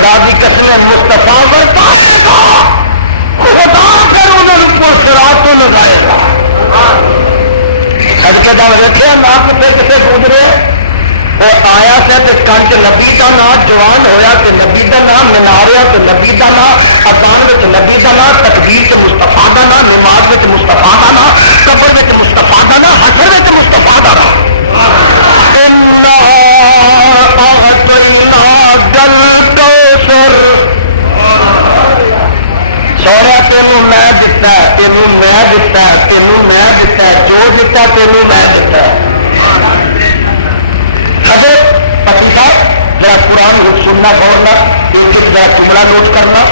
خدا کی قسم مصطفیٰ ورتا خدا پھر انہوں کو صراط تو لگائے گا صدقے دا رکھے نہ کتے کتے گزرے وہ آیا سے کنچ نبی کا نام جوان ہویا تو نبی کا نام مناریا تو نبی کا نام اذان وچ نبی کا نام تکبیر سے مصطفیٰ کا نام نماز وچ مصطفیٰ کا نام قبر وچ مصطفیٰ کا نام حشر وچ مصطفیٰ کا نام سورا تینوں میں دتا تینوں میں دتا تینوں میں دتا جو دتا تینوں میں دتا پتی صاحب ذرا قرآن سننا بولنا ایک ذرا جملہ نوٹ کرنا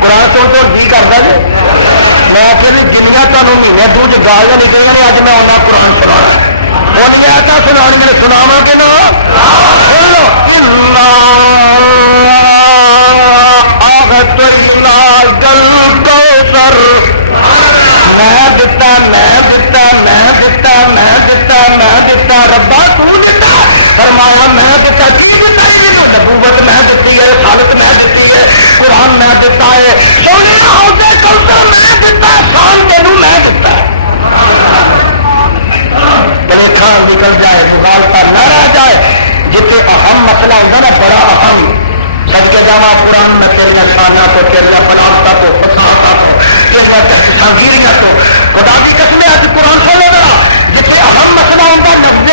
قرآن سن تو جی کرتا جی میں آخر جنیا تمہیں مہینے دور گالیاں نکلیں گے اج میں آنا قرآن سنا بولی آتا سنا میرے سناوا کہ نا میں دتا میں دتا میں دتا میں دتا میں دتا ربا تو دتا فرمایا میں دتا کی دتا نبوت میں دیتی ہے رسالت میں دیتی ہے قرآن میں دیتا ہے سونے ہوتے کوثر میں دیتا ہے خان تینوں میں دیتا ہے دیکھا نکل جائے مغالطہ نہ رہ جائے جتنے اہم مسئلہ ہوتا نا بڑا اہم سب کے جاوا قرآن میں تیریا شانہ کو تیریا بلاوتا کو فساتا کو تیریا تنظیریاں کو خدا کی قسم آج قرآن سے لے گا جتنے اہم مسئلہ ہوتا لفظ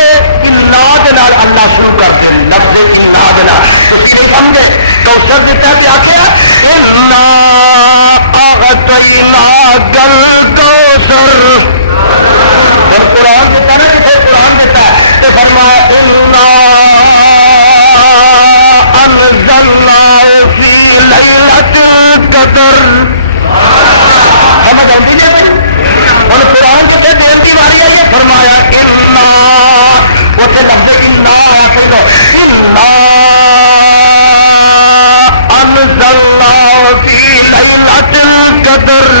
امداد اللہ شروع کر دیں لفظ امداد تھی نہیں سمجھے تو سر دیتا ہے کیا کیا اور قرآن دیتا نا جسے قرآن دیتا ہے تو فرمایا قدر سمجھ آتی ہے بھائی ہوں قرآن جتنے دیر کی باری ہے یہ فرمایا اسے لفظ آیا پہلو انزلنا فی لیلۃ القدر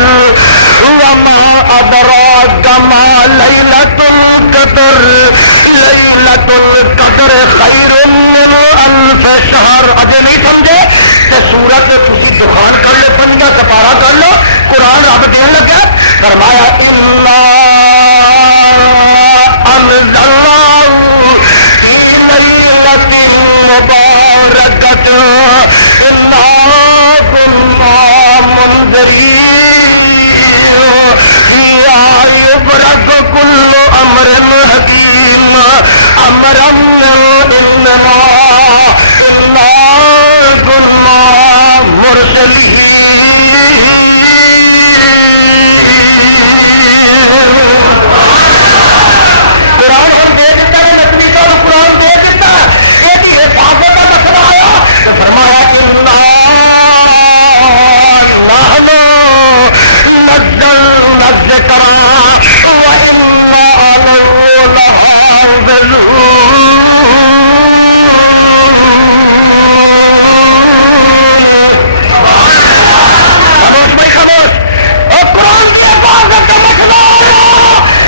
وما ادراک ما لیلۃ القدر لیلۃ القدر خیر من الف شہر اجے نہیں سمجھے کہ سورت تھی دخان کر لو پنجا کپارا کر لو قرآن رب دین لگا فرمایا مبارکت یبرک کل امر حکیم امرا انما كنا مرسلين قرآن ہم دے دیتا ہے نبی کا قرآن دے دیتا ہے یہ حفاظت کا مسئلہ آیا تو فرمایا نزلنا الذکر وإنا له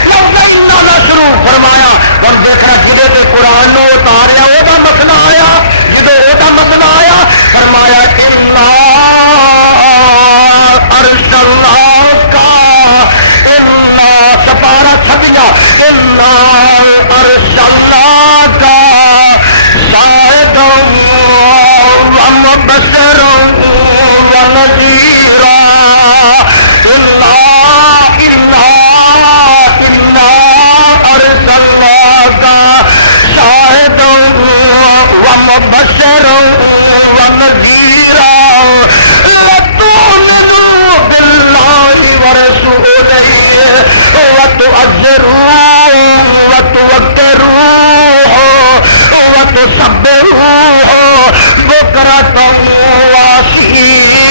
لحافظون فرمایا ہوں دیکھنا جلے پہ قرآن اتاریا وہ مسئلہ آیا جدو وہ مسئلہ آیا فرمایا سپارا چھپیا ارسلنا کا شاہد ومبشر ونذیرا شاہد ومبشر ونذیرا لتؤمنوا باللہ ورسولہ وتعزروه وتوقروه وتسبحوه بكرة وعشيا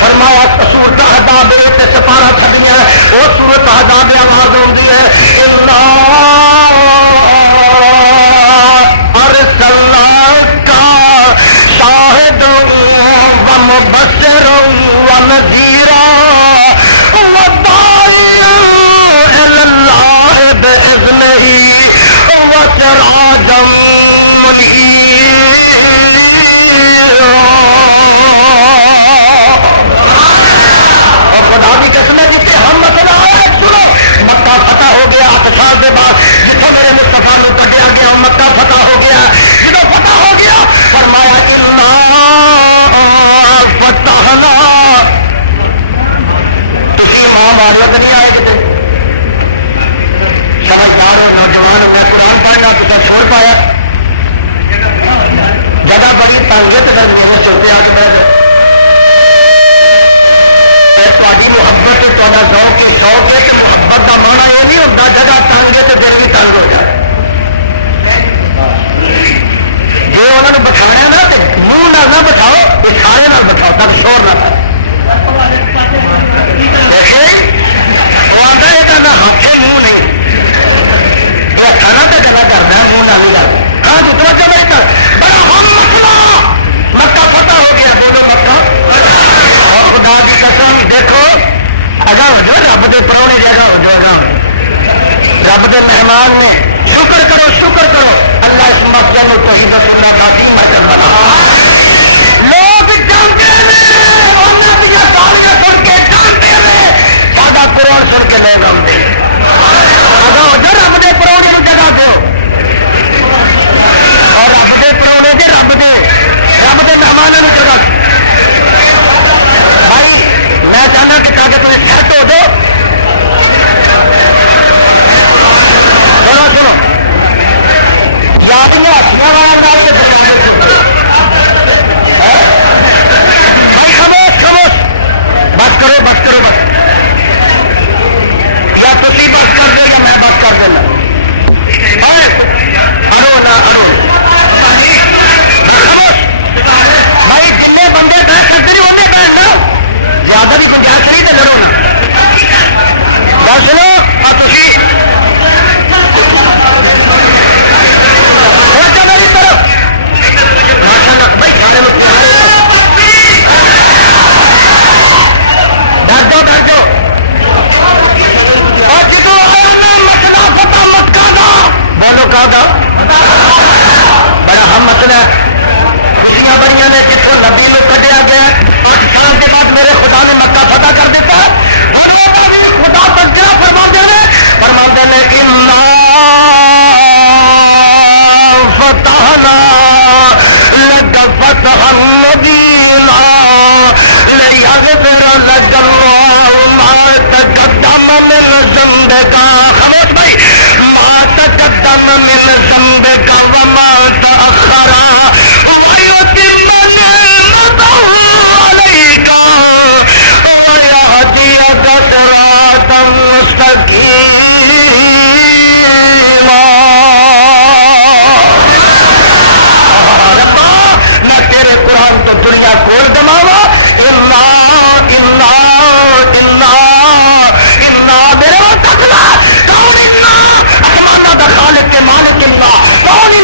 فرمایا سورت احزاب سے سپارہ چھڑیا وہ سورت احزاب آواز ہوتی ہے ارسلنا موڑ پایا جگہ بڑی تنگ ہے تو میرے چلتے آ کے تاری محبت تا ذوق کے شوق ہے کہ محبت کا مانا یہ نہیں ہوتا جگہ تنگ ہے تو دل بھی تنگ ہو جائے جی انہوں نے بٹھایا نا تو منہ نہ بٹھاؤ اشارے نہ بٹھاؤ تب شور نہ وہ آتا ہے نہ ہاتھے منہ نہیں یہ کھانا تو گلا کرنا ہے منہ نہ بھی لگ ہاں دوسرا جب بڑا ہم مسئلہ مکہ پتہ ہو گیا بولو مکہ اور خدا کی قسم دیکھو اگا ہو جو رب دے پرونے جگہ ہو جو اگا رب دے مہمان نے شکر کرو اللہ اس مسجد میں توحید اللہ کا مرکز بنا لوگ جانتے ہیں انہوں نے گالیاں سن کے جانتے ہیں سادہ قرآن سن کے نہیں گاؤں اگا ہو جو رب دے پرونے کو جگہ دو اور رب دے پرونے دے رب دے مہمانوں کو جگہ بھائی میں چاہنا کہ تاکہ تمہیں سیٹ ہو دو سنو یاد میں ہاتھیاں والا بھائی خاموش بس کرو یا تھی بس کر دو یا میں بس کر دینا بھائی جن بندے بیٹھ سکتے نہیں انہیں بیٹھنا زیادہ بھی گنجائش نہیں تو لڑو بس لو اور تھی میری طرف بھائی سارے لوگ ڈر جاؤ اور جدو مسئلہ پتا مکہ دا بولو کا دا بڑا ہم مسئلہ خوشیاں بڑی نے کتوں نبی میں کھڈیا گیا 8 سال کے بعد میرے خدا نے مکہ فتح کر دیتا خدا تذکرہ فرما نے فتحنا لك فتحا مبينا ليغفر لك الله ما تقدم من ذنبك خموش بھائی ما تقدم من ذنبك وما تأخر ويتم نعمته عليك ويهديك صراطا مستقيما قرآن تو دنیا کول دماوا میرے کون آسمانہ دا خالق تے مالک اللہ کون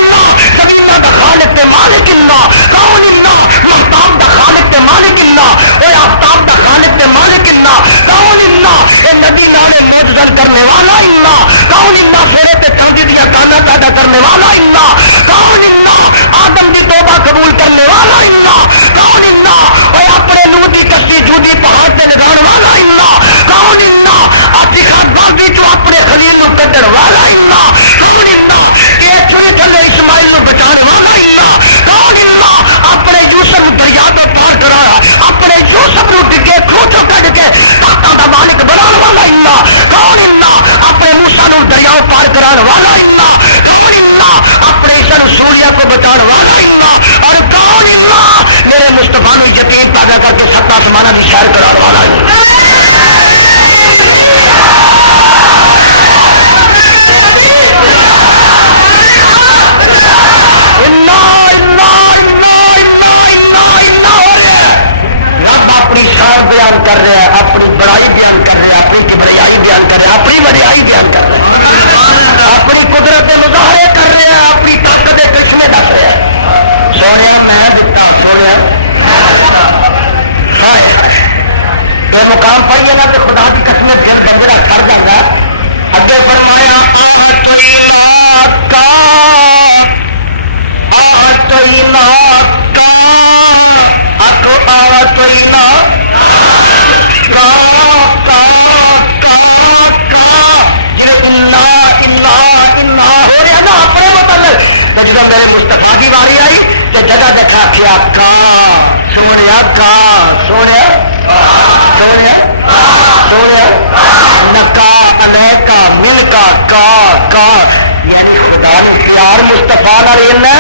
زمینہ دا خالق تے مالک اللہ کون محتاب دا خالق تے مالک اللہ اے آفتاب دا خالق تے مالک اللہ کون اے ندی نالے معجزہ کرنے والا اللہ کون پھیرے تے چاندی دیا کانا پیدا کرنے والا اللہ کون آدم دی توبہ قبول کرنے والا اللہ کون اور اپنے لو دی کشتی جودی پہاڑ سے لگان والا اللہ کون آتی خان باغی جو اپنے خلیل نو کٹن والا اللہ کون کہ چھوڑے تھلے اسماعیل نو بچان والا اللہ کون اپنے یوسف دریا تو پار کرایا اپنے یوسف نو ڈگے کھوچو کٹ کے تختاں دا مالک بنان والا اللہ کون اپنے موسیٰ نو دریا پار کران والا اللہ کون اپنے عیسیٰ رسولیہ کو بچان والا اللہ اور کون میرے مصطفیٰ نے یقین پیدا کر کے سب آسمانہ کی شہر کران والا ہے رب اپنی شان بیان کر رہا ہے اپنی بڑائی بیان کر رہا ہے اپنی کبریائی بیان کر رہا ہے اپنی وڈیائی بیان کر رہا ہے اپنی قدرت مظاہرے کر رہا ہے اپنی طاقت کرشمے دس رہا ہے سونے میں دتا سونے یہ مقام پڑھیے گا تو خدا کی قسم دل بندرا کر جاتا اگے فرمایا جب میرے مصطفیٰ کی باری آئی تو جگہ دیکھا کیا کا سونے کا سونے سونے سویا نکا الیکا ملکا کا یعنی خدا نے پیار مصطفیٰ نال لینا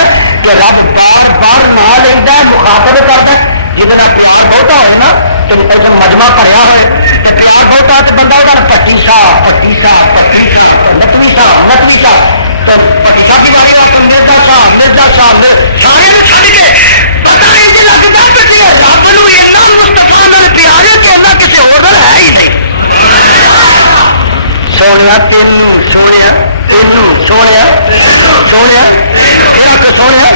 کہ رب بار بار نہ لینا مخاطب کرتا جہاں پیار بہتا ہوئے نا تو مجمع بھریا ہوئے تو پیار بہتا تو بندہ وہ پٹی صاحب پٹی صاحب پٹی صاحب نتوی صاحب نتوی صاحب تو پٹی صاحب کی باری آپ مرزا صاحب سارے چھڑ کے پتا نہیں لگتا کہ رب نو اینا مصطفیٰ نال پیار ہے کہ انہیں کسی اور نال ہے ہی نہیں سونے تینوں سونے تینوں سونے سونے سونے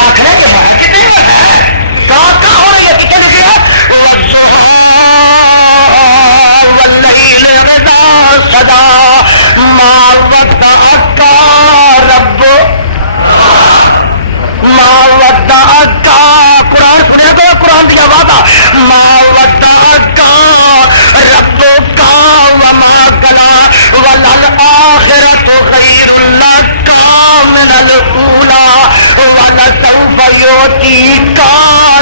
آخر کہ میں کتنی ہے کہاں ہو رہی ہے کتنے لکھا واللیل اذا سجا ما ودعک رب ما ودعک قرآن سنے تو قرآن دیا وعدہ ما ودعک ربک وما قلی وللآخرۃ خیر لک من الاولی ولسوف یؤتیک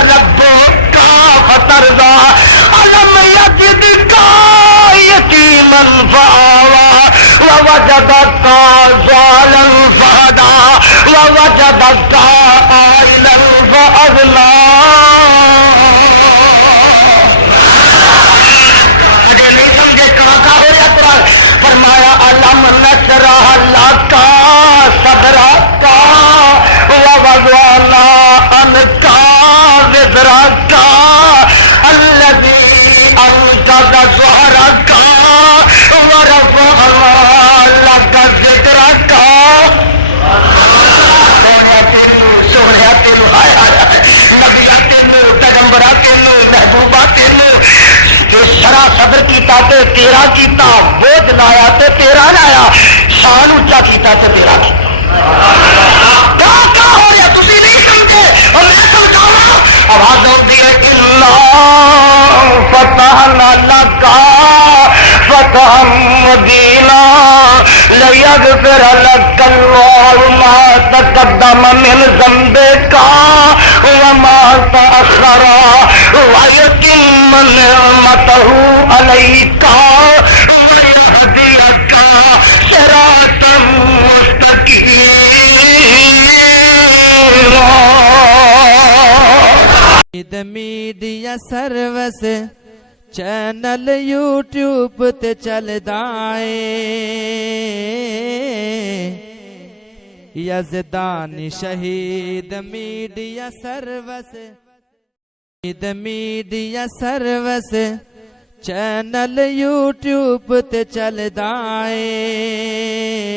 ربک فترضی الم یجدک یتیما فآوی ووجدک ضالا فہدی ووجدک عائلا فأغنی فرمایا علم نشرح لک صدرک ووضعنا عنک وزرک الذی انقض ظہرک ورفعنا لک ذکرک سونے تینوں نبیا تینوں پیغمبرا تینوں محبوبہ تینوں شرع صدر کیتا تے تیرا کیتا بوجھ لایا تے تیرا لایا شان اونچا کیتا تے تیرا کیتا کیا ہو رہا تسی نہیں سمجھے اور میں سمجھاؤں آواز آتی ہے انا فتحنا لک فتحا مبینا لیغفر لک اللہ ما تقدم من ذنبک وما تأخر ويتم نعمته عليك ويهديك صراطا مستقيما میڈیا سروس چینل یوٹیوب تے چلدا اے یزدانی شہید media service media service channel YouTube تے چلدا اے